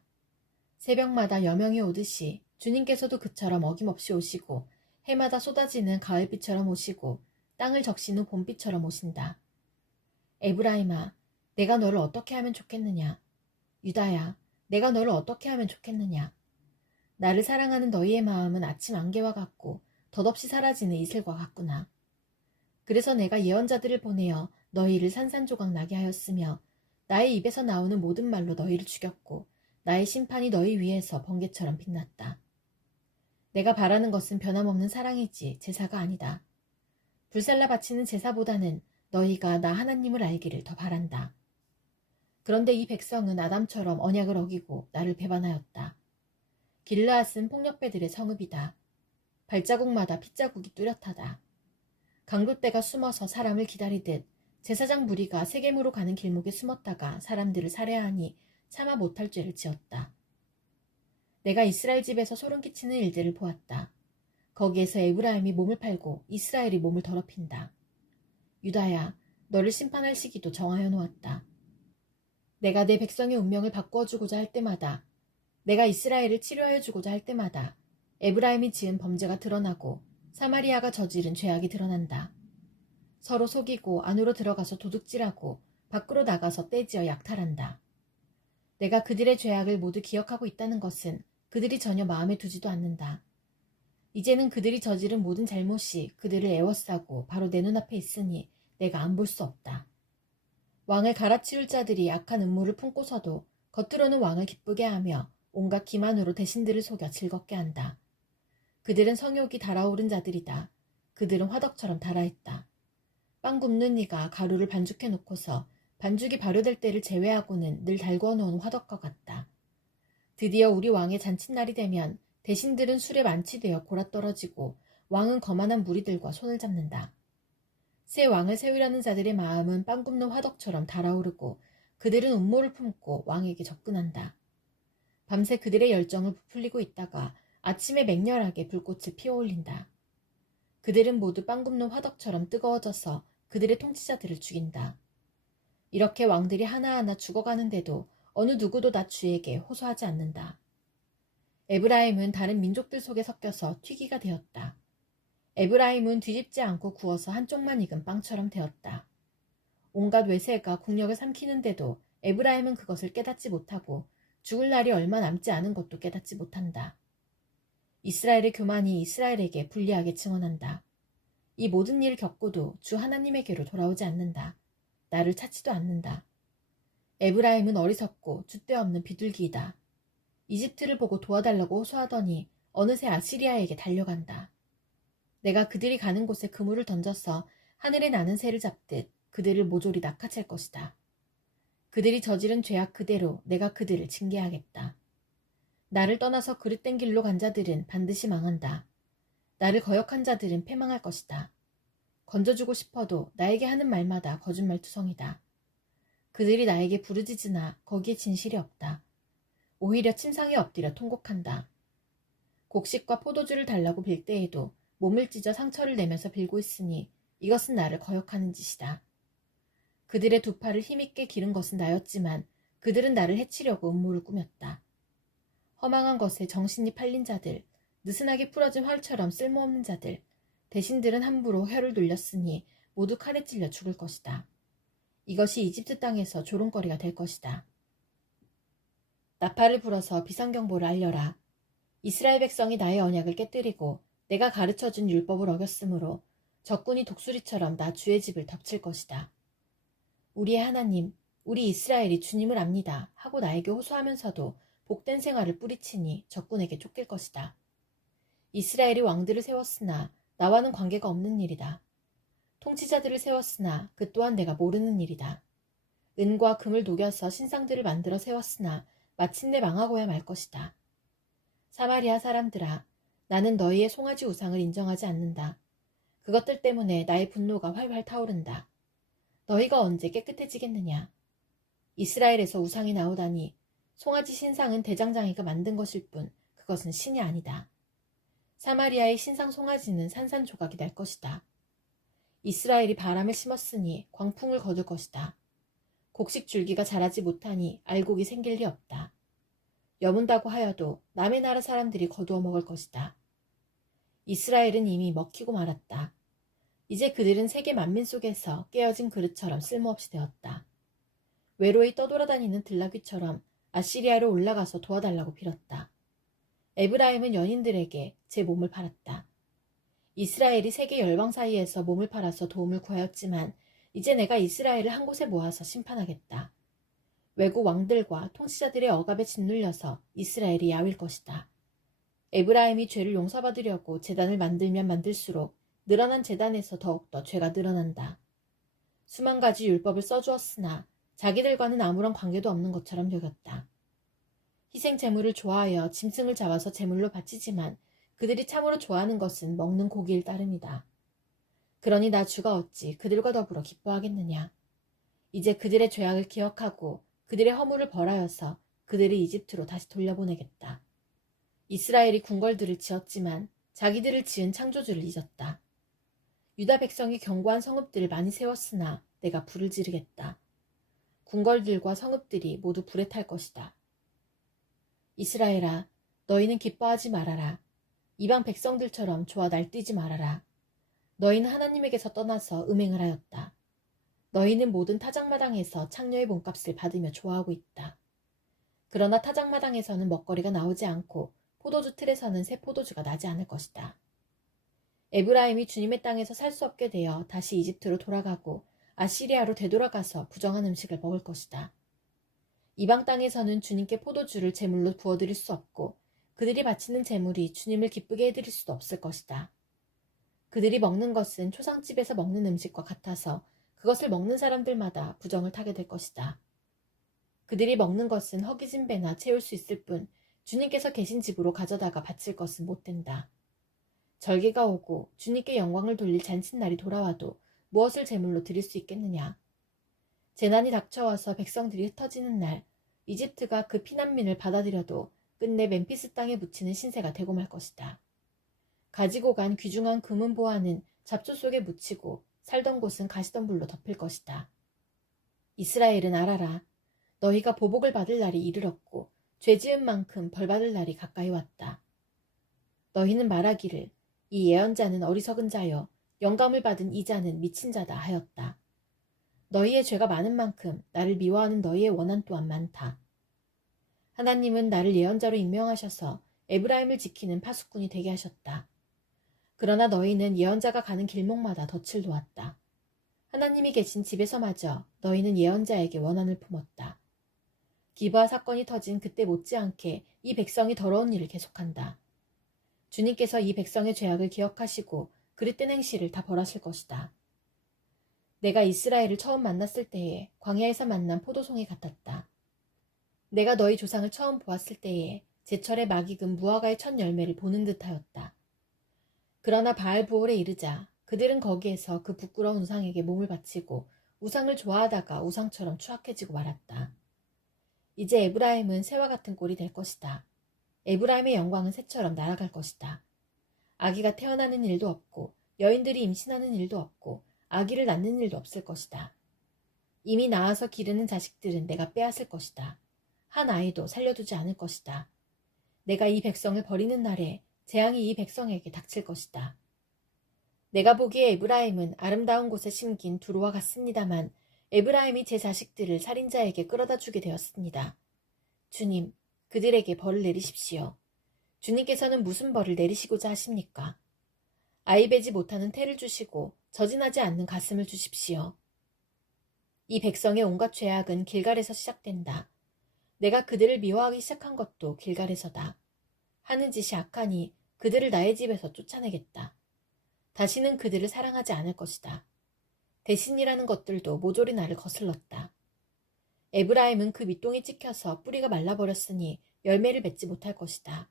새벽마다 여명이 오듯이 주님께서도 그처럼 어김없이 오시고 해마다 쏟아지는 가을비처럼 오시고 땅을 적시는 봄비처럼 오신다. 에브라임아, 내가 너를 어떻게 하면 좋겠느냐? 유다야, 내가 너를 어떻게 하면 좋겠느냐? 나를 사랑하는 너희의 마음은 아침 안개와 같고 덧없이 사라지는 이슬과 같구나. 그래서 내가 예언자들을 보내어 너희를 산산조각 나게 하였으며 나의 입에서 나오는 모든 말로 너희를 죽였고 나의 심판이 너희 위에서 번개처럼 빛났다. 내가 바라는 것은 변함없는 사랑이지 제사가 아니다. 불살라 바치는 제사보다는 너희가 나 하나님을 알기를 더 바란다. 그런데 이 백성은 아담처럼 언약을 어기고 나를 배반하였다. 길르앗은 폭력배들의 성읍이다. 발자국마다 핏자국이 뚜렷하다. 강도떼가 숨어서 사람을 기다리듯 제사장 무리가 세겜으로 가는 길목에 숨었다가 사람들을 살해하니 참아 못할 죄를 지었다. 내가 이스라엘 집에서 소름 끼치는 일들을 보았다. 거기에서 에브라임이 몸을 팔고 이스라엘이 몸을 더럽힌다. 유다야, 너를 심판할 시기도 정하여 놓았다. 내가 내 백성의 운명을 바꾸어 주고자 할 때마다, 내가 이스라엘을 치료하여 주고자 할 때마다 에브라임이 지은 범죄가 드러나고 사마리아가 저지른 죄악이 드러난다. 서로 속이고 안으로 들어가서 도둑질하고 밖으로 나가서 떼지어 약탈한다. 내가 그들의 죄악을 모두 기억하고 있다는 것은 그들이 전혀 마음에 두지도 않는다. 이제는 그들이 저지른 모든 잘못이 그들을 애워싸고 바로 내 눈앞에 있으니 내가 안 볼 수 없다. 왕을 갈아치울 자들이 악한 음모를 품고서도 겉으로는 왕을 기쁘게 하며 온갖 기만으로 대신들을 속여 즐겁게 한다. 그들은 성욕이 달아오른 자들이다. 그들은 화덕처럼 달아있다. 빵 굽는 이가 가루를 반죽해 놓고서 반죽이 발효될 때를 제외하고는 늘 달궈 놓은 화덕과 같다. 드디어 우리 왕의 잔칫날이 되면 대신들은 술에 만취되어 골아떨어지고 왕은 거만한 무리들과 손을 잡는다. 새 왕을 세우려는 자들의 마음은 빵 굽는 화덕처럼 달아오르고 그들은 음모를 품고 왕에게 접근한다. 밤새 그들의 열정을 부풀리고 있다가 아침에 맹렬하게 불꽃을 피워올린다. 그들은 모두 빵 굽는 화덕처럼 뜨거워져서 그들의 통치자들을 죽인다. 이렇게 왕들이 하나하나 죽어가는데도 어느 누구도 나 주에게 호소하지 않는다. 에브라임은 다른 민족들 속에 섞여서 튀기가 되었다. 에브라임은 뒤집지 않고 구워서 한쪽만 익은 빵처럼 되었다. 온갖 외세가 국력을 삼키는데도 에브라임은 그것을 깨닫지 못하고 죽을 날이 얼마 남지 않은 것도 깨닫지 못한다. 이스라엘의 교만이 이스라엘에게 불리하게 증언한다. 이 모든 일을 겪고도 주 하나님에게로 돌아오지 않는다. 나를 찾지도 않는다. 에브라임은 어리석고 줏대없는 비둘기이다. 이집트를 보고 도와달라고 호소하더니 어느새 아시리아에게 달려간다. 내가 그들이 가는 곳에 그물을 던져서 하늘에 나는 새를 잡듯 그들을 모조리 낚아챌 것이다. 그들이 저지른 죄악 그대로 내가 그들을 징계하겠다. 나를 떠나서 그릇된 길로 간 자들은 반드시 망한다. 나를 거역한 자들은 패망할 것이다. 건져주고 싶어도 나에게 하는 말마다 거짓말투성이다. 그들이 나에게 부르짖으나 거기에 진실이 없다. 오히려 침상에 엎드려 통곡한다. 곡식과 포도주를 달라고 빌 때에도 몸을 찢어 상처를 내면서 빌고 있으니 이것은 나를 거역하는 짓이다. 그들의 두 팔을 힘있게 기른 것은 나였지만 그들은 나를 해치려고 음모를 꾸몄다. 허망한 것에 정신이 팔린 자들, 느슨하게 풀어진 활처럼 쓸모없는 자들, 대신들은 함부로 혀를 돌렸으니 모두 칼에 찔려 죽을 것이다. 이것이 이집트 땅에서 조롱거리가 될 것이다. 나팔을 불어서 비상경보를 알려라. 이스라엘 백성이 나의 언약을 깨뜨리고 내가 가르쳐준 율법을 어겼으므로 적군이 독수리처럼 나 주의 집을 덮칠 것이다. 우리의 하나님, 우리 이스라엘이 주님을 압니다 하고 나에게 호소하면서도 복된 생활을 뿌리치니 적군에게 쫓길 것이다. 이스라엘이 왕들을 세웠으나 나와는 관계가 없는 일이다. 통치자들을 세웠으나 그 또한 내가 모르는 일이다. 은과 금을 녹여서 신상들을 만들어 세웠으나 마침내 망하고야 말 것이다. 사마리아 사람들아, 나는 너희의 송아지 우상을 인정하지 않는다. 그것들 때문에 나의 분노가 활활 타오른다. 너희가 언제 깨끗해지겠느냐? 이스라엘에서 우상이 나오다니 송아지 신상은 대장장이가 만든 것일 뿐 그것은 신이 아니다. 사마리아의 신상 송아지는 산산조각이 날 것이다. 이스라엘이 바람을 심었으니 광풍을 거둘 것이다. 곡식 줄기가 자라지 못하니 알곡이 생길 리 없다. 여문다고 하여도 남의 나라 사람들이 거두어 먹을 것이다. 이스라엘은 이미 먹히고 말았다. 이제 그들은 세계 만민 속에서 깨어진 그릇처럼 쓸모없이 되었다. 외로이 떠돌아다니는 들나귀처럼 아시리아로 올라가서 도와달라고 빌었다. 에브라임은 연인들에게 제 몸을 팔았다. 이스라엘이 세계 열방 사이에서 몸을 팔아서 도움을 구하였지만 이제 내가 이스라엘을 한 곳에 모아서 심판하겠다. 외국 왕들과 통치자들의 억압에 짓눌려서 이스라엘이 야윌 것이다. 에브라임이 죄를 용서받으려고 제단을 만들면 만들수록 늘어난 제단에서 더욱더 죄가 늘어난다. 수만 가지 율법을 써주었으나 자기들과는 아무런 관계도 없는 것처럼 여겼다. 희생 제물을 좋아하여 짐승을 잡아서 제물로 바치지만 그들이 참으로 좋아하는 것은 먹는 고기일 따름이다. 그러니 나 주가 어찌 그들과 더불어 기뻐하겠느냐. 이제 그들의 죄악을 기억하고 그들의 허물을 벌하여서 그들을 이집트로 다시 돌려보내겠다. 이스라엘이 궁궐들을 지었지만 자기들을 지은 창조주를 잊었다. 유다 백성이 견고한 성읍들을 많이 세웠으나 내가 불을 지르겠다. 궁궐들과 성읍들이 모두 불에 탈 것이다. 이스라엘아, 너희는 기뻐하지 말아라. 이방 백성들처럼 좋아 날뛰지 말아라. 너희는 하나님에게서 떠나서 음행을 하였다. 너희는 모든 타작마당에서 창녀의 몸값을 받으며 좋아하고 있다. 그러나 타작마당에서는 먹거리가 나오지 않고 포도주 틀에서는 새 포도주가 나지 않을 것이다. 에브라임이 주님의 땅에서 살 수 없게 되어 다시 이집트로 돌아가고 아시리아로 되돌아가서 부정한 음식을 먹을 것이다. 이방 땅에서는 주님께 포도주를 제물로 부어드릴 수 없고 그들이 바치는 제물이 주님을 기쁘게 해드릴 수도 없을 것이다. 그들이 먹는 것은 초상집에서 먹는 음식과 같아서 그것을 먹는 사람들마다 부정을 타게 될 것이다. 그들이 먹는 것은 허기진 배나 채울 수 있을 뿐 주님께서 계신 집으로 가져다가 바칠 것은 못 된다. 절기가 오고 주님께 영광을 돌릴 잔칫날이 돌아와도 무엇을 제물로 드릴 수 있겠느냐. 재난이 닥쳐와서 백성들이 흩어지는 날 이집트가 그 피난민을 받아들여도 끝내 멤피스 땅에 묻히는 신세가 되고 말 것이다. 가지고 간 귀중한 금은 보화는 잡초 속에 묻히고 살던 곳은 가시덤불로 덮일 것이다. 이스라엘은 알아라. 너희가 보복을 받을 날이 이르렀고 죄 지은 만큼 벌 받을 날이 가까이 왔다. 너희는 말하기를 이 예언자는 어리석은 자여 영감을 받은 이 자는 미친 자다 하였다. 너희의 죄가 많은 만큼 나를 미워하는 너희의 원한 또한 많다. 하나님은 나를 예언자로 임명하셔서 에브라임을 지키는 파수꾼이 되게 하셨다. 그러나 너희는 예언자가 가는 길목마다 덫을 놓았다. 하나님이 계신 집에서마저 너희는 예언자에게 원한을 품었다. 기브아 사건이 터진 그때 못지않게 이 백성이 더러운 일을 계속한다. 주님께서 이 백성의 죄악을 기억하시고 그릇된 행실을 다 벌하실 것이다. 내가 이스라엘을 처음 만났을 때에 광야에서 만난 포도송이 같았다. 내가 너희 조상을 처음 보았을 때에 제철에 막 익은 무화과의 첫 열매를 보는 듯하였다. 그러나 바알부올에 이르자 그들은 거기에서 그 부끄러운 우상에게 몸을 바치고 우상을 좋아하다가 우상처럼 추악해지고 말았다. 이제 에브라임은 새와 같은 꼴이 될 것이다. 에브라임의 영광은 새처럼 날아갈 것이다. 아기가 태어나는 일도 없고 여인들이 임신하는 일도 없고 아기를 낳는 일도 없을 것이다. 이미 낳아서 기르는 자식들은 내가 빼앗을 것이다. 한 아이도 살려두지 않을 것이다. 내가 이 백성을 버리는 날에 재앙이 이 백성에게 닥칠 것이다. 내가 보기에 에브라임은 아름다운 곳에 심긴 두루와 같습니다만 에브라임이 제 자식들을 살인자에게 끌어다 주게 되었습니다. 주님, 그들에게 벌을 내리십시오. 주님께서는 무슨 벌을 내리시고자 하십니까? 아이 베지 못하는 태를 주시고 저진하지 않는 가슴을 주십시오. 이 백성의 온갖 죄악은 길갈에서 시작된다. 내가 그들을 미워하기 시작한 것도 길갈에서다. 하는 짓이 악하니 그들을 나의 집에서 쫓아내겠다. 다시는 그들을 사랑하지 않을 것이다. 대신이라는 것들도 모조리 나를 거슬렀다. 에브라임은 그 밑동이 찍혀서 뿌리가 말라버렸으니 열매를 맺지 못할 것이다.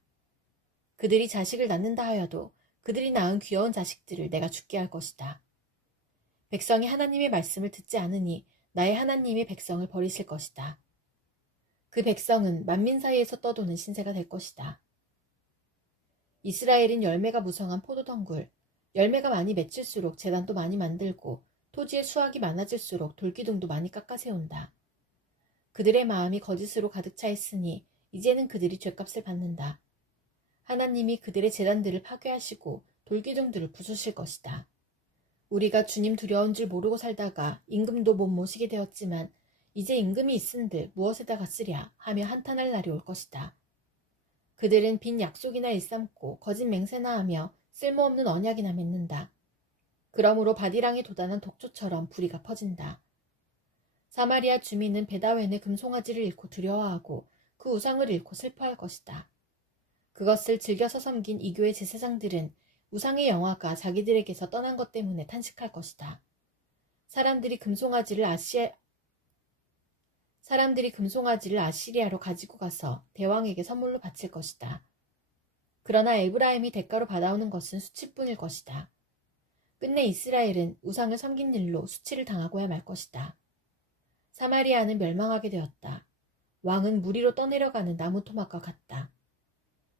그들이 자식을 낳는다 하여도 그들이 낳은 귀여운 자식들을 내가 죽게 할 것이다. 백성이 하나님의 말씀을 듣지 않으니 나의 하나님의 백성을 버리실 것이다. 그 백성은 만민 사이에서 떠도는 신세가 될 것이다. 이스라엘은 열매가 무성한 포도덩굴, 열매가 많이 맺힐수록 제단도 많이 만들고 토지의 수확이 많아질수록 돌기둥도 많이 깎아 세운다. 그들의 마음이 거짓으로 가득 차 있으니 이제는 그들이 죗값을 받는다. 하나님이 그들의 제단들을 파괴하시고 돌기둥들을 부수실 것이다. 우리가 주님 두려운 줄 모르고 살다가 임금도 못 모시게 되었지만 이제 임금이 있은들 무엇에다가 쓰랴 하며 한탄할 날이 올 것이다. 그들은 빈 약속이나 일삼고 거짓 맹세나 하며 쓸모없는 언약이나 맺는다. 그러므로 바디랑에 도단한 독초처럼 불의가 퍼진다. 사마리아 주민은 베다웬의 금송아지를 잃고 두려워하고 그 우상을 잃고 슬퍼할 것이다. 그것을 즐겨서 섬긴 이교의 제사장들은 우상의 영화가 자기들에게서 떠난 것 때문에 탄식할 것이다. 사람들이 금송아지를 아시리아로 가지고 가서 대왕에게 선물로 바칠 것이다. 그러나 에브라임이 대가로 받아오는 것은 수치뿐일 것이다. 끝내 이스라엘은 우상을 섬긴 일로 수치를 당하고야 말 것이다. 사마리아는 멸망하게 되었다. 왕은 무리로 떠내려가는 나무 토막과 같다.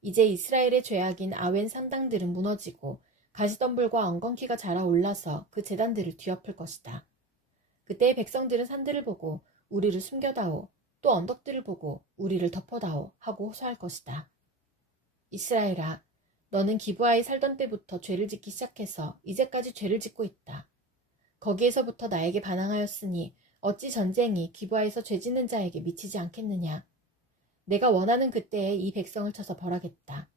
이제 이스라엘의 죄악인 아웬 산당들은 무너지고 가시덤불과 엉겅퀴가 자라올라서 그 제단들을 뒤엎을 것이다. 그때 백성들은 산들을 보고 우리를 숨겨다오, 또 언덕들을 보고 우리를 덮어다오 하고 호소할 것이다. 이스라엘아, 너는 기브아에 살던 때부터 죄를 짓기 시작해서 이제까지 죄를 짓고 있다. 거기에서부터 나에게 반항하였으니 어찌 전쟁이 기브아에서 죄 짓는 자에게 미치지 않겠느냐. 내가 원하는 그때에 이 백성을 쳐서 벌하겠다.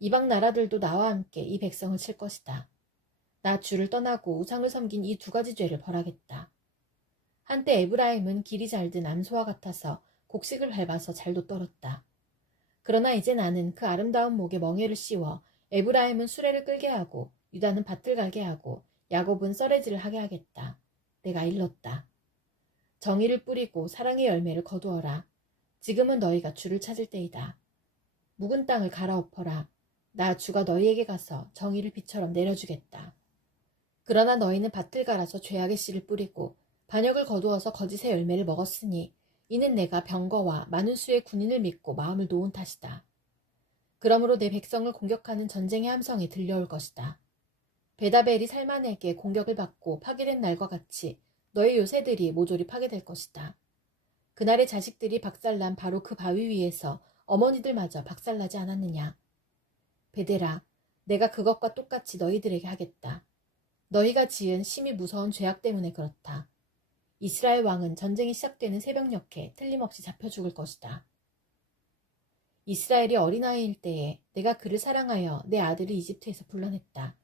이방 나라들도 나와 함께 이 백성을 칠 것이다. 나 주를 떠나고 우상을 섬긴 이 두 가지 죄를 벌하겠다. 한때 에브라임은 길이 잘든 암소와 같아서 곡식을 밟아서 잘도 떨었다. 그러나 이제 나는 그 아름다운 목에 멍에를 씌워 에브라임은 수레를 끌게 하고 유다는 밭을 갈게 하고 야곱은 썰매질을 하게 하겠다. 내가 일렀다. 정의를 뿌리고 사랑의 열매를 거두어라. 지금은 너희가 주를 찾을 때이다. 묵은 땅을 갈아엎어라. 나 주가 너희에게 가서 정의를 비처럼 내려주겠다. 그러나 너희는 밭을 갈아서 죄악의 씨를 뿌리고 반역을 거두어서 거짓의 열매를 먹었으니 이는 내가 병거와 많은 수의 군인을 믿고 마음을 놓은 탓이다. 그러므로 내 백성을 공격하는 전쟁의 함성이 들려올 것이다. 베다벨이 살만에게 공격을 받고 파괴된 날과 같이 너희 요새들이 모조리 파괴될 것이다. 그날의 자식들이 박살난 바로 그 바위 위에서 어머니들마저 박살나지 않았느냐. 베델아, 내가 그것과 똑같이 너희들에게 하겠다. 너희가 지은 심히 무서운 죄악 때문에 그렇다. 이스라엘 왕은 전쟁이 시작되는 새벽녘에 틀림없이 잡혀 죽을 것이다. 이스라엘이 어린아이일 때에 내가 그를 사랑하여 내 아들을 이집트에서 불러냈다.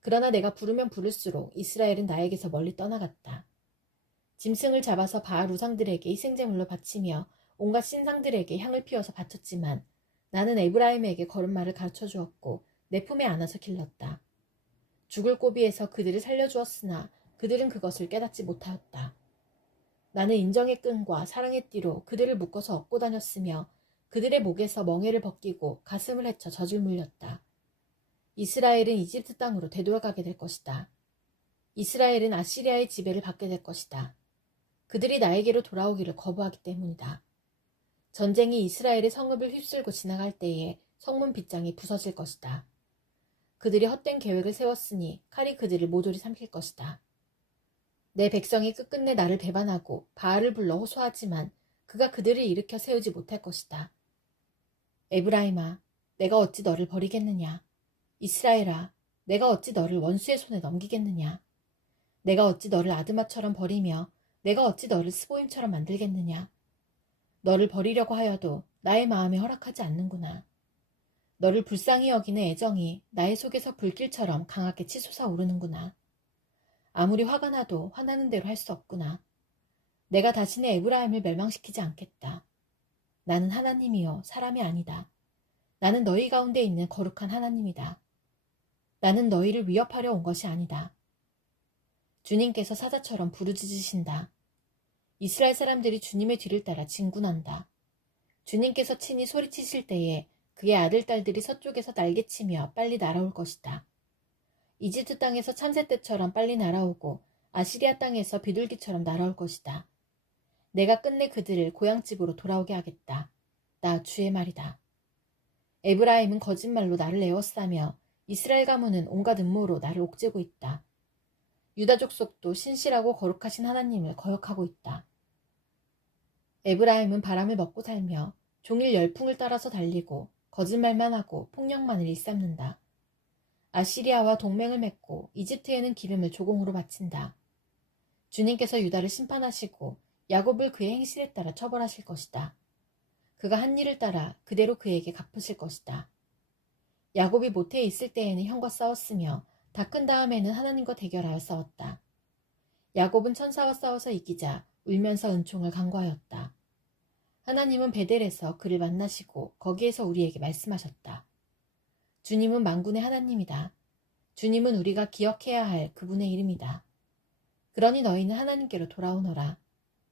그러나 내가 부르면 부를수록 이스라엘은 나에게서 멀리 떠나갔다. 짐승을 잡아서 바알 우상들에게 희생제물로 바치며 온갖 신상들에게 향을 피워서 바쳤지만 나는 에브라임에게 걸음마를 가르쳐 주었고 내 품에 안아서 길렀다. 죽을 고비에서 그들을 살려주었으나 그들은 그것을 깨닫지 못하였다. 나는 인정의 끈과 사랑의 띠로 그들을 묶어서 업고 다녔으며 그들의 목에서 멍에를 벗기고 가슴을 헤쳐 젖을 물렸다. 이스라엘은 이집트 땅으로 되돌아가게 될 것이다. 이스라엘은 아시리아의 지배를 받게 될 것이다. 그들이 나에게로 돌아오기를 거부하기 때문이다. 전쟁이 이스라엘의 성읍을 휩쓸고 지나갈 때에 성문 빗장이 부서질 것이다. 그들이 헛된 계획을 세웠으니 칼이 그들을 모조리 삼킬 것이다. 내 백성이 끝끝내 나를 배반하고 바알을 불러 호소하지만 그가 그들을 일으켜 세우지 못할 것이다. 에브라임아, 내가 어찌 너를 버리겠느냐? 이스라엘아, 내가 어찌 너를 원수의 손에 넘기겠느냐? 내가 어찌 너를 아드마처럼 버리며 내가 어찌 너를 스보임처럼 만들겠느냐? 너를 버리려고 하여도 나의 마음에 허락하지 않는구나. 너를 불쌍히 여기는 애정이 나의 속에서 불길처럼 강하게 치솟아 오르는구나. 아무리 화가 나도 화나는 대로 할 수 없구나. 내가 다시는 에브라임을 멸망시키지 않겠다. 나는 하나님이요 사람이 아니다. 나는 너희 가운데 있는 거룩한 하나님이다. 나는 너희를 위협하려 온 것이 아니다. 주님께서 사자처럼 부르짖으신다. 이스라엘 사람들이 주님의 뒤를 따라 진군한다. 주님께서 친히 소리치실 때에 그의 아들, 딸들이 서쪽에서 날개치며 빨리 날아올 것이다. 이집트 땅에서 참새떼처럼 빨리 날아오고 아시리아 땅에서 비둘기처럼 날아올 것이다. 내가 끝내 그들을 고향집으로 돌아오게 하겠다. 나 주의 말이다. 에브라임은 거짓말로 나를 에워싸며 이스라엘 가문은 온갖 음모로 나를 옥죄고 있다. 유다 족속도 신실하고 거룩하신 하나님을 거역하고 있다. 에브라임은 바람을 먹고 살며 종일 열풍을 따라서 달리고 거짓말만 하고 폭력만을 일삼는다. 아시리아와 동맹을 맺고 이집트에는 기름을 조공으로 바친다. 주님께서 유다를 심판하시고 야곱을 그의 행실에 따라 처벌하실 것이다. 그가 한 일을 따라 그대로 그에게 갚으실 것이다. 야곱이 모태에 있을 때에는 형과 싸웠으며 다 큰 다음에는 하나님과 대결하여 싸웠다. 야곱은 천사와 싸워서 이기자 울면서 은총을 간구하였다. 하나님은 베델에서 그를 만나시고 거기에서 우리에게 말씀하셨다. 주님은 만군의 하나님이다. 주님은 우리가 기억해야 할 그분의 이름이다. 그러니 너희는 하나님께로 돌아오너라.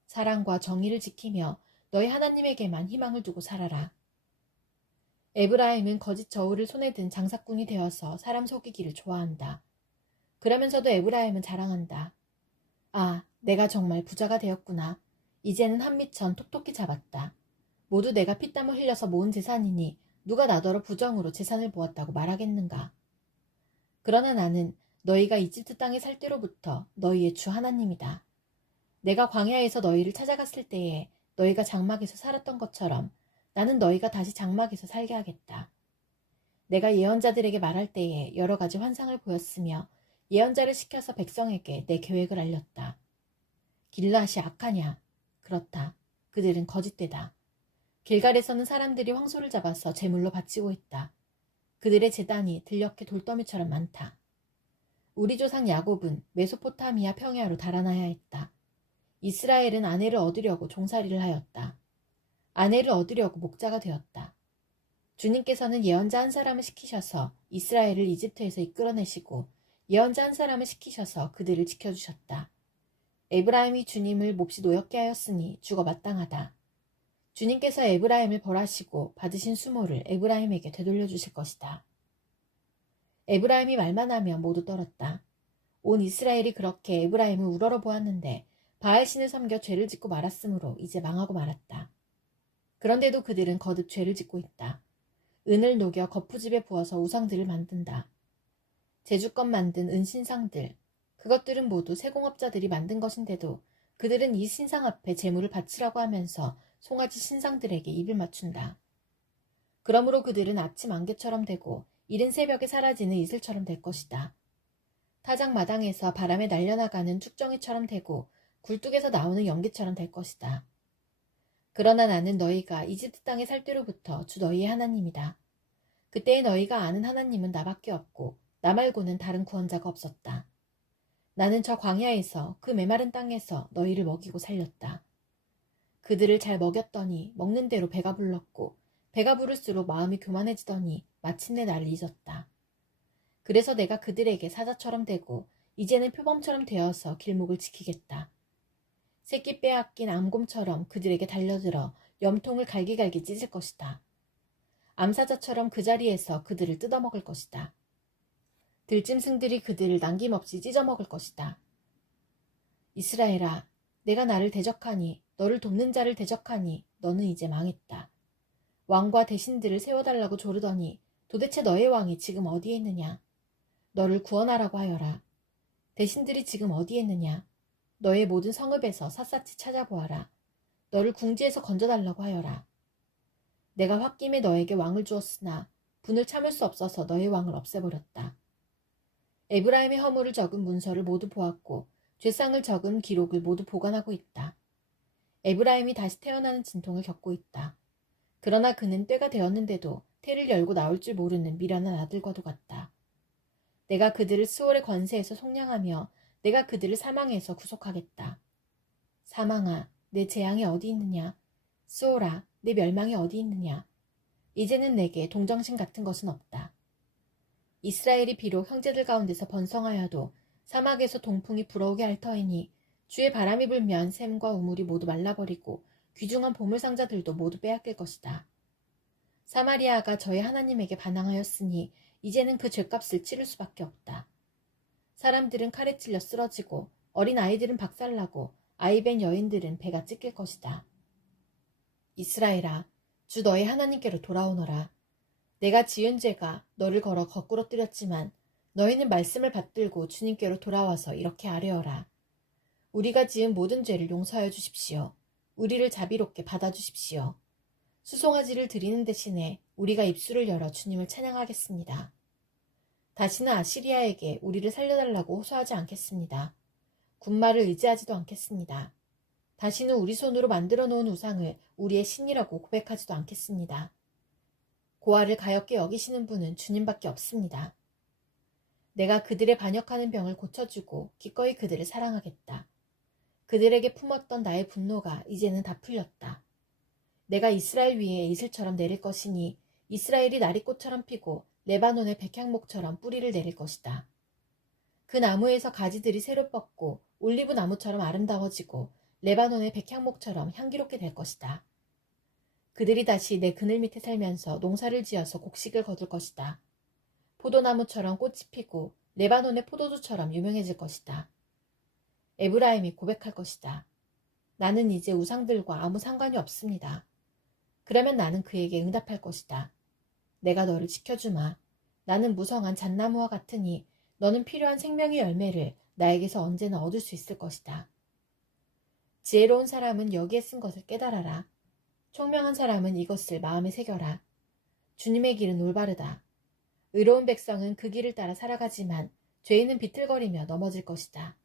사랑과 정의를 지키며 너희 하나님에게만 희망을 두고 살아라. 에브라임은 거짓 저울을 손에 든 장사꾼이 되어서 사람 속이기를 좋아한다. 그러면서도 에브라임은 자랑한다. 아, 내가 정말 부자가 되었구나. 이제는 한미천 톡톡히 잡았다. 모두 내가 피땀을 흘려서 모은 재산이니 누가 나더러 부정으로 재산을 모았다고 말하겠는가. 그러나 나는 너희가 이집트 땅에 살 때로부터 너희의 주 하나님이다. 내가 광야에서 너희를 찾아갔을 때에 너희가 장막에서 살았던 것처럼 나는 너희가 다시 장막에서 살게 하겠다. 내가 예언자들에게 말할 때에 여러 가지 환상을 보였으며 예언자를 시켜서 백성에게 내 계획을 알렸다. 길르앗이 악하냐? 그렇다. 그들은 거짓되다. 길갈에서는 사람들이 황소를 잡아서 제물로 바치고 있다. 그들의 제단이 들녘의 돌더미처럼 많다. 우리 조상 야곱은 메소포타미아 평야로 달아나야 했다. 이스라엘은 아내를 얻으려고 종살이를 하였다. 아내를 얻으려고 목자가 되었다. 주님께서는 예언자 한 사람을 시키셔서 이스라엘을 이집트에서 이끌어내시고 예언자 한 사람을 시키셔서 그들을 지켜주셨다. 에브라임이 주님을 몹시 노엽게 하였으니 죽어 마땅하다. 주님께서 에브라임을 벌하시고 받으신 수모를 에브라임에게 되돌려 주실 것이다. 에브라임이 말만 하면 모두 떨었다. 온 이스라엘이 그렇게 에브라임을 우러러 보았는데 바알신을 섬겨 죄를 짓고 말았으므로 이제 망하고 말았다. 그런데도 그들은 거듭 죄를 짓고 있다. 은을 녹여 거푸집에 부어서 우상들을 만든다. 제주껏 만든 은신상들, 그것들은 모두 세공업자들이 만든 것인데도 그들은 이 신상 앞에 제물을 바치라고 하면서 송아지 신상들에게 입을 맞춘다. 그러므로 그들은 아침 안개처럼 되고 이른 새벽에 사라지는 이슬처럼 될 것이다. 타작 마당에서 바람에 날려나가는 축정이처럼 되고 굴뚝에서 나오는 연기처럼 될 것이다. 그러나 나는 너희가 이집트 땅에 살 때로부터 주 너희의 하나님이다. 그때의 너희가 아는 하나님은 나밖에 없고 나 말고는 다른 구원자가 없었다. 나는 저 광야에서 그 메마른 땅에서 너희를 먹이고 살렸다. 그들을 잘 먹였더니 먹는 대로 배가 불렀고 배가 부를수록 마음이 교만해지더니 마침내 나를 잊었다. 그래서 내가 그들에게 사자처럼 되고 이제는 표범처럼 되어서 길목을 지키겠다. 새끼 빼앗긴 암곰처럼 그들에게 달려들어 염통을 갈기갈기 찢을 것이다. 암사자처럼 그 자리에서 그들을 뜯어먹을 것이다. 들짐승들이 그들을 남김없이 찢어먹을 것이다. 이스라엘아, 내가 나를 대적하니, 너를 돕는 자를 대적하니 너는 이제 망했다. 왕과 대신들을 세워달라고 조르더니 도대체 너의 왕이 지금 어디에 있느냐? 너를 구원하라고 하여라. 대신들이 지금 어디에 있느냐? 너의 모든 성읍에서 샅샅이 찾아보아라. 너를 궁지에서 건져달라고 하여라. 내가 홧김에 너에게 왕을 주었으나 분을 참을 수 없어서 너의 왕을 없애버렸다. 에브라임의 허물을 적은 문서를 모두 보았고 죄상을 적은 기록을 모두 보관하고 있다. 에브라임이 다시 태어나는 진통을 겪고 있다. 그러나 그는 때가 되었는데도 태를 열고 나올 줄 모르는 미련한 아들과도 같다. 내가 그들을 스올의 권세에서 속량하며 내가 그들을 사망에서 구속하겠다. 사망아, 내 재앙이 어디 있느냐? 스올아, 내 멸망이 어디 있느냐? 이제는 내게 동정심 같은 것은 없다. 이스라엘이 비록 형제들 가운데서 번성하여도 사막에서 동풍이 불어오게 할 터이니 주의 바람이 불면 샘과 우물이 모두 말라버리고 귀중한 보물상자들도 모두 빼앗길 것이다. 사마리아가 저의 하나님에게 반항하였으니 이제는 그 죗값을 치를 수밖에 없다. 사람들은 칼에 찔려 쓰러지고 어린 아이들은 박살나고 아이벤 여인들은 배가 찢길 것이다. 이스라엘아, 주 너의 하나님께로 돌아오너라. 내가 지은 죄가 너를 걸어 거꾸로 뜨렸지만 너희는 말씀을 받들고 주님께로 돌아와서 이렇게 아뢰어라. 우리가 지은 모든 죄를 용서하여 주십시오. 우리를 자비롭게 받아주십시오. 수송아지를 드리는 대신에 우리가 입술을 열어 주님을 찬양하겠습니다. 다시는 아시리아에게 우리를 살려달라고 호소하지 않겠습니다. 군마를 의지하지도 않겠습니다. 다시는 우리 손으로 만들어 놓은 우상을 우리의 신이라고 고백하지도 않겠습니다. 고아를 가엾게 여기시는 분은 주님밖에 없습니다. 내가 그들의 반역하는 병을 고쳐주고 기꺼이 그들을 사랑하겠다. 그들에게 품었던 나의 분노가 이제는 다 풀렸다. 내가 이스라엘 위에 이슬처럼 내릴 것이니 이스라엘이 나리꽃처럼 피고 레바논의 백향목처럼 뿌리를 내릴 것이다. 그 나무에서 가지들이 새로 뻗고 올리브 나무처럼 아름다워지고 레바논의 백향목처럼 향기롭게 될 것이다. 그들이 다시 내 그늘 밑에 살면서 농사를 지어서 곡식을 거둘 것이다. 포도나무처럼 꽃이 피고 레바논의 포도주처럼 유명해질 것이다. 에브라임이 고백할 것이다. 나는 이제 우상들과 아무 상관이 없습니다. 그러면 나는 그에게 응답할 것이다. 내가 너를 지켜주마. 나는 무성한 잣나무와 같으니 너는 필요한 생명의 열매를 나에게서 언제나 얻을 수 있을 것이다. 지혜로운 사람은 여기에 쓴 것을 깨달아라. 총명한 사람은 이것을 마음에 새겨라. 주님의 길은 올바르다. 의로운 백성은 그 길을 따라 살아가지만 죄인은 비틀거리며 넘어질 것이다.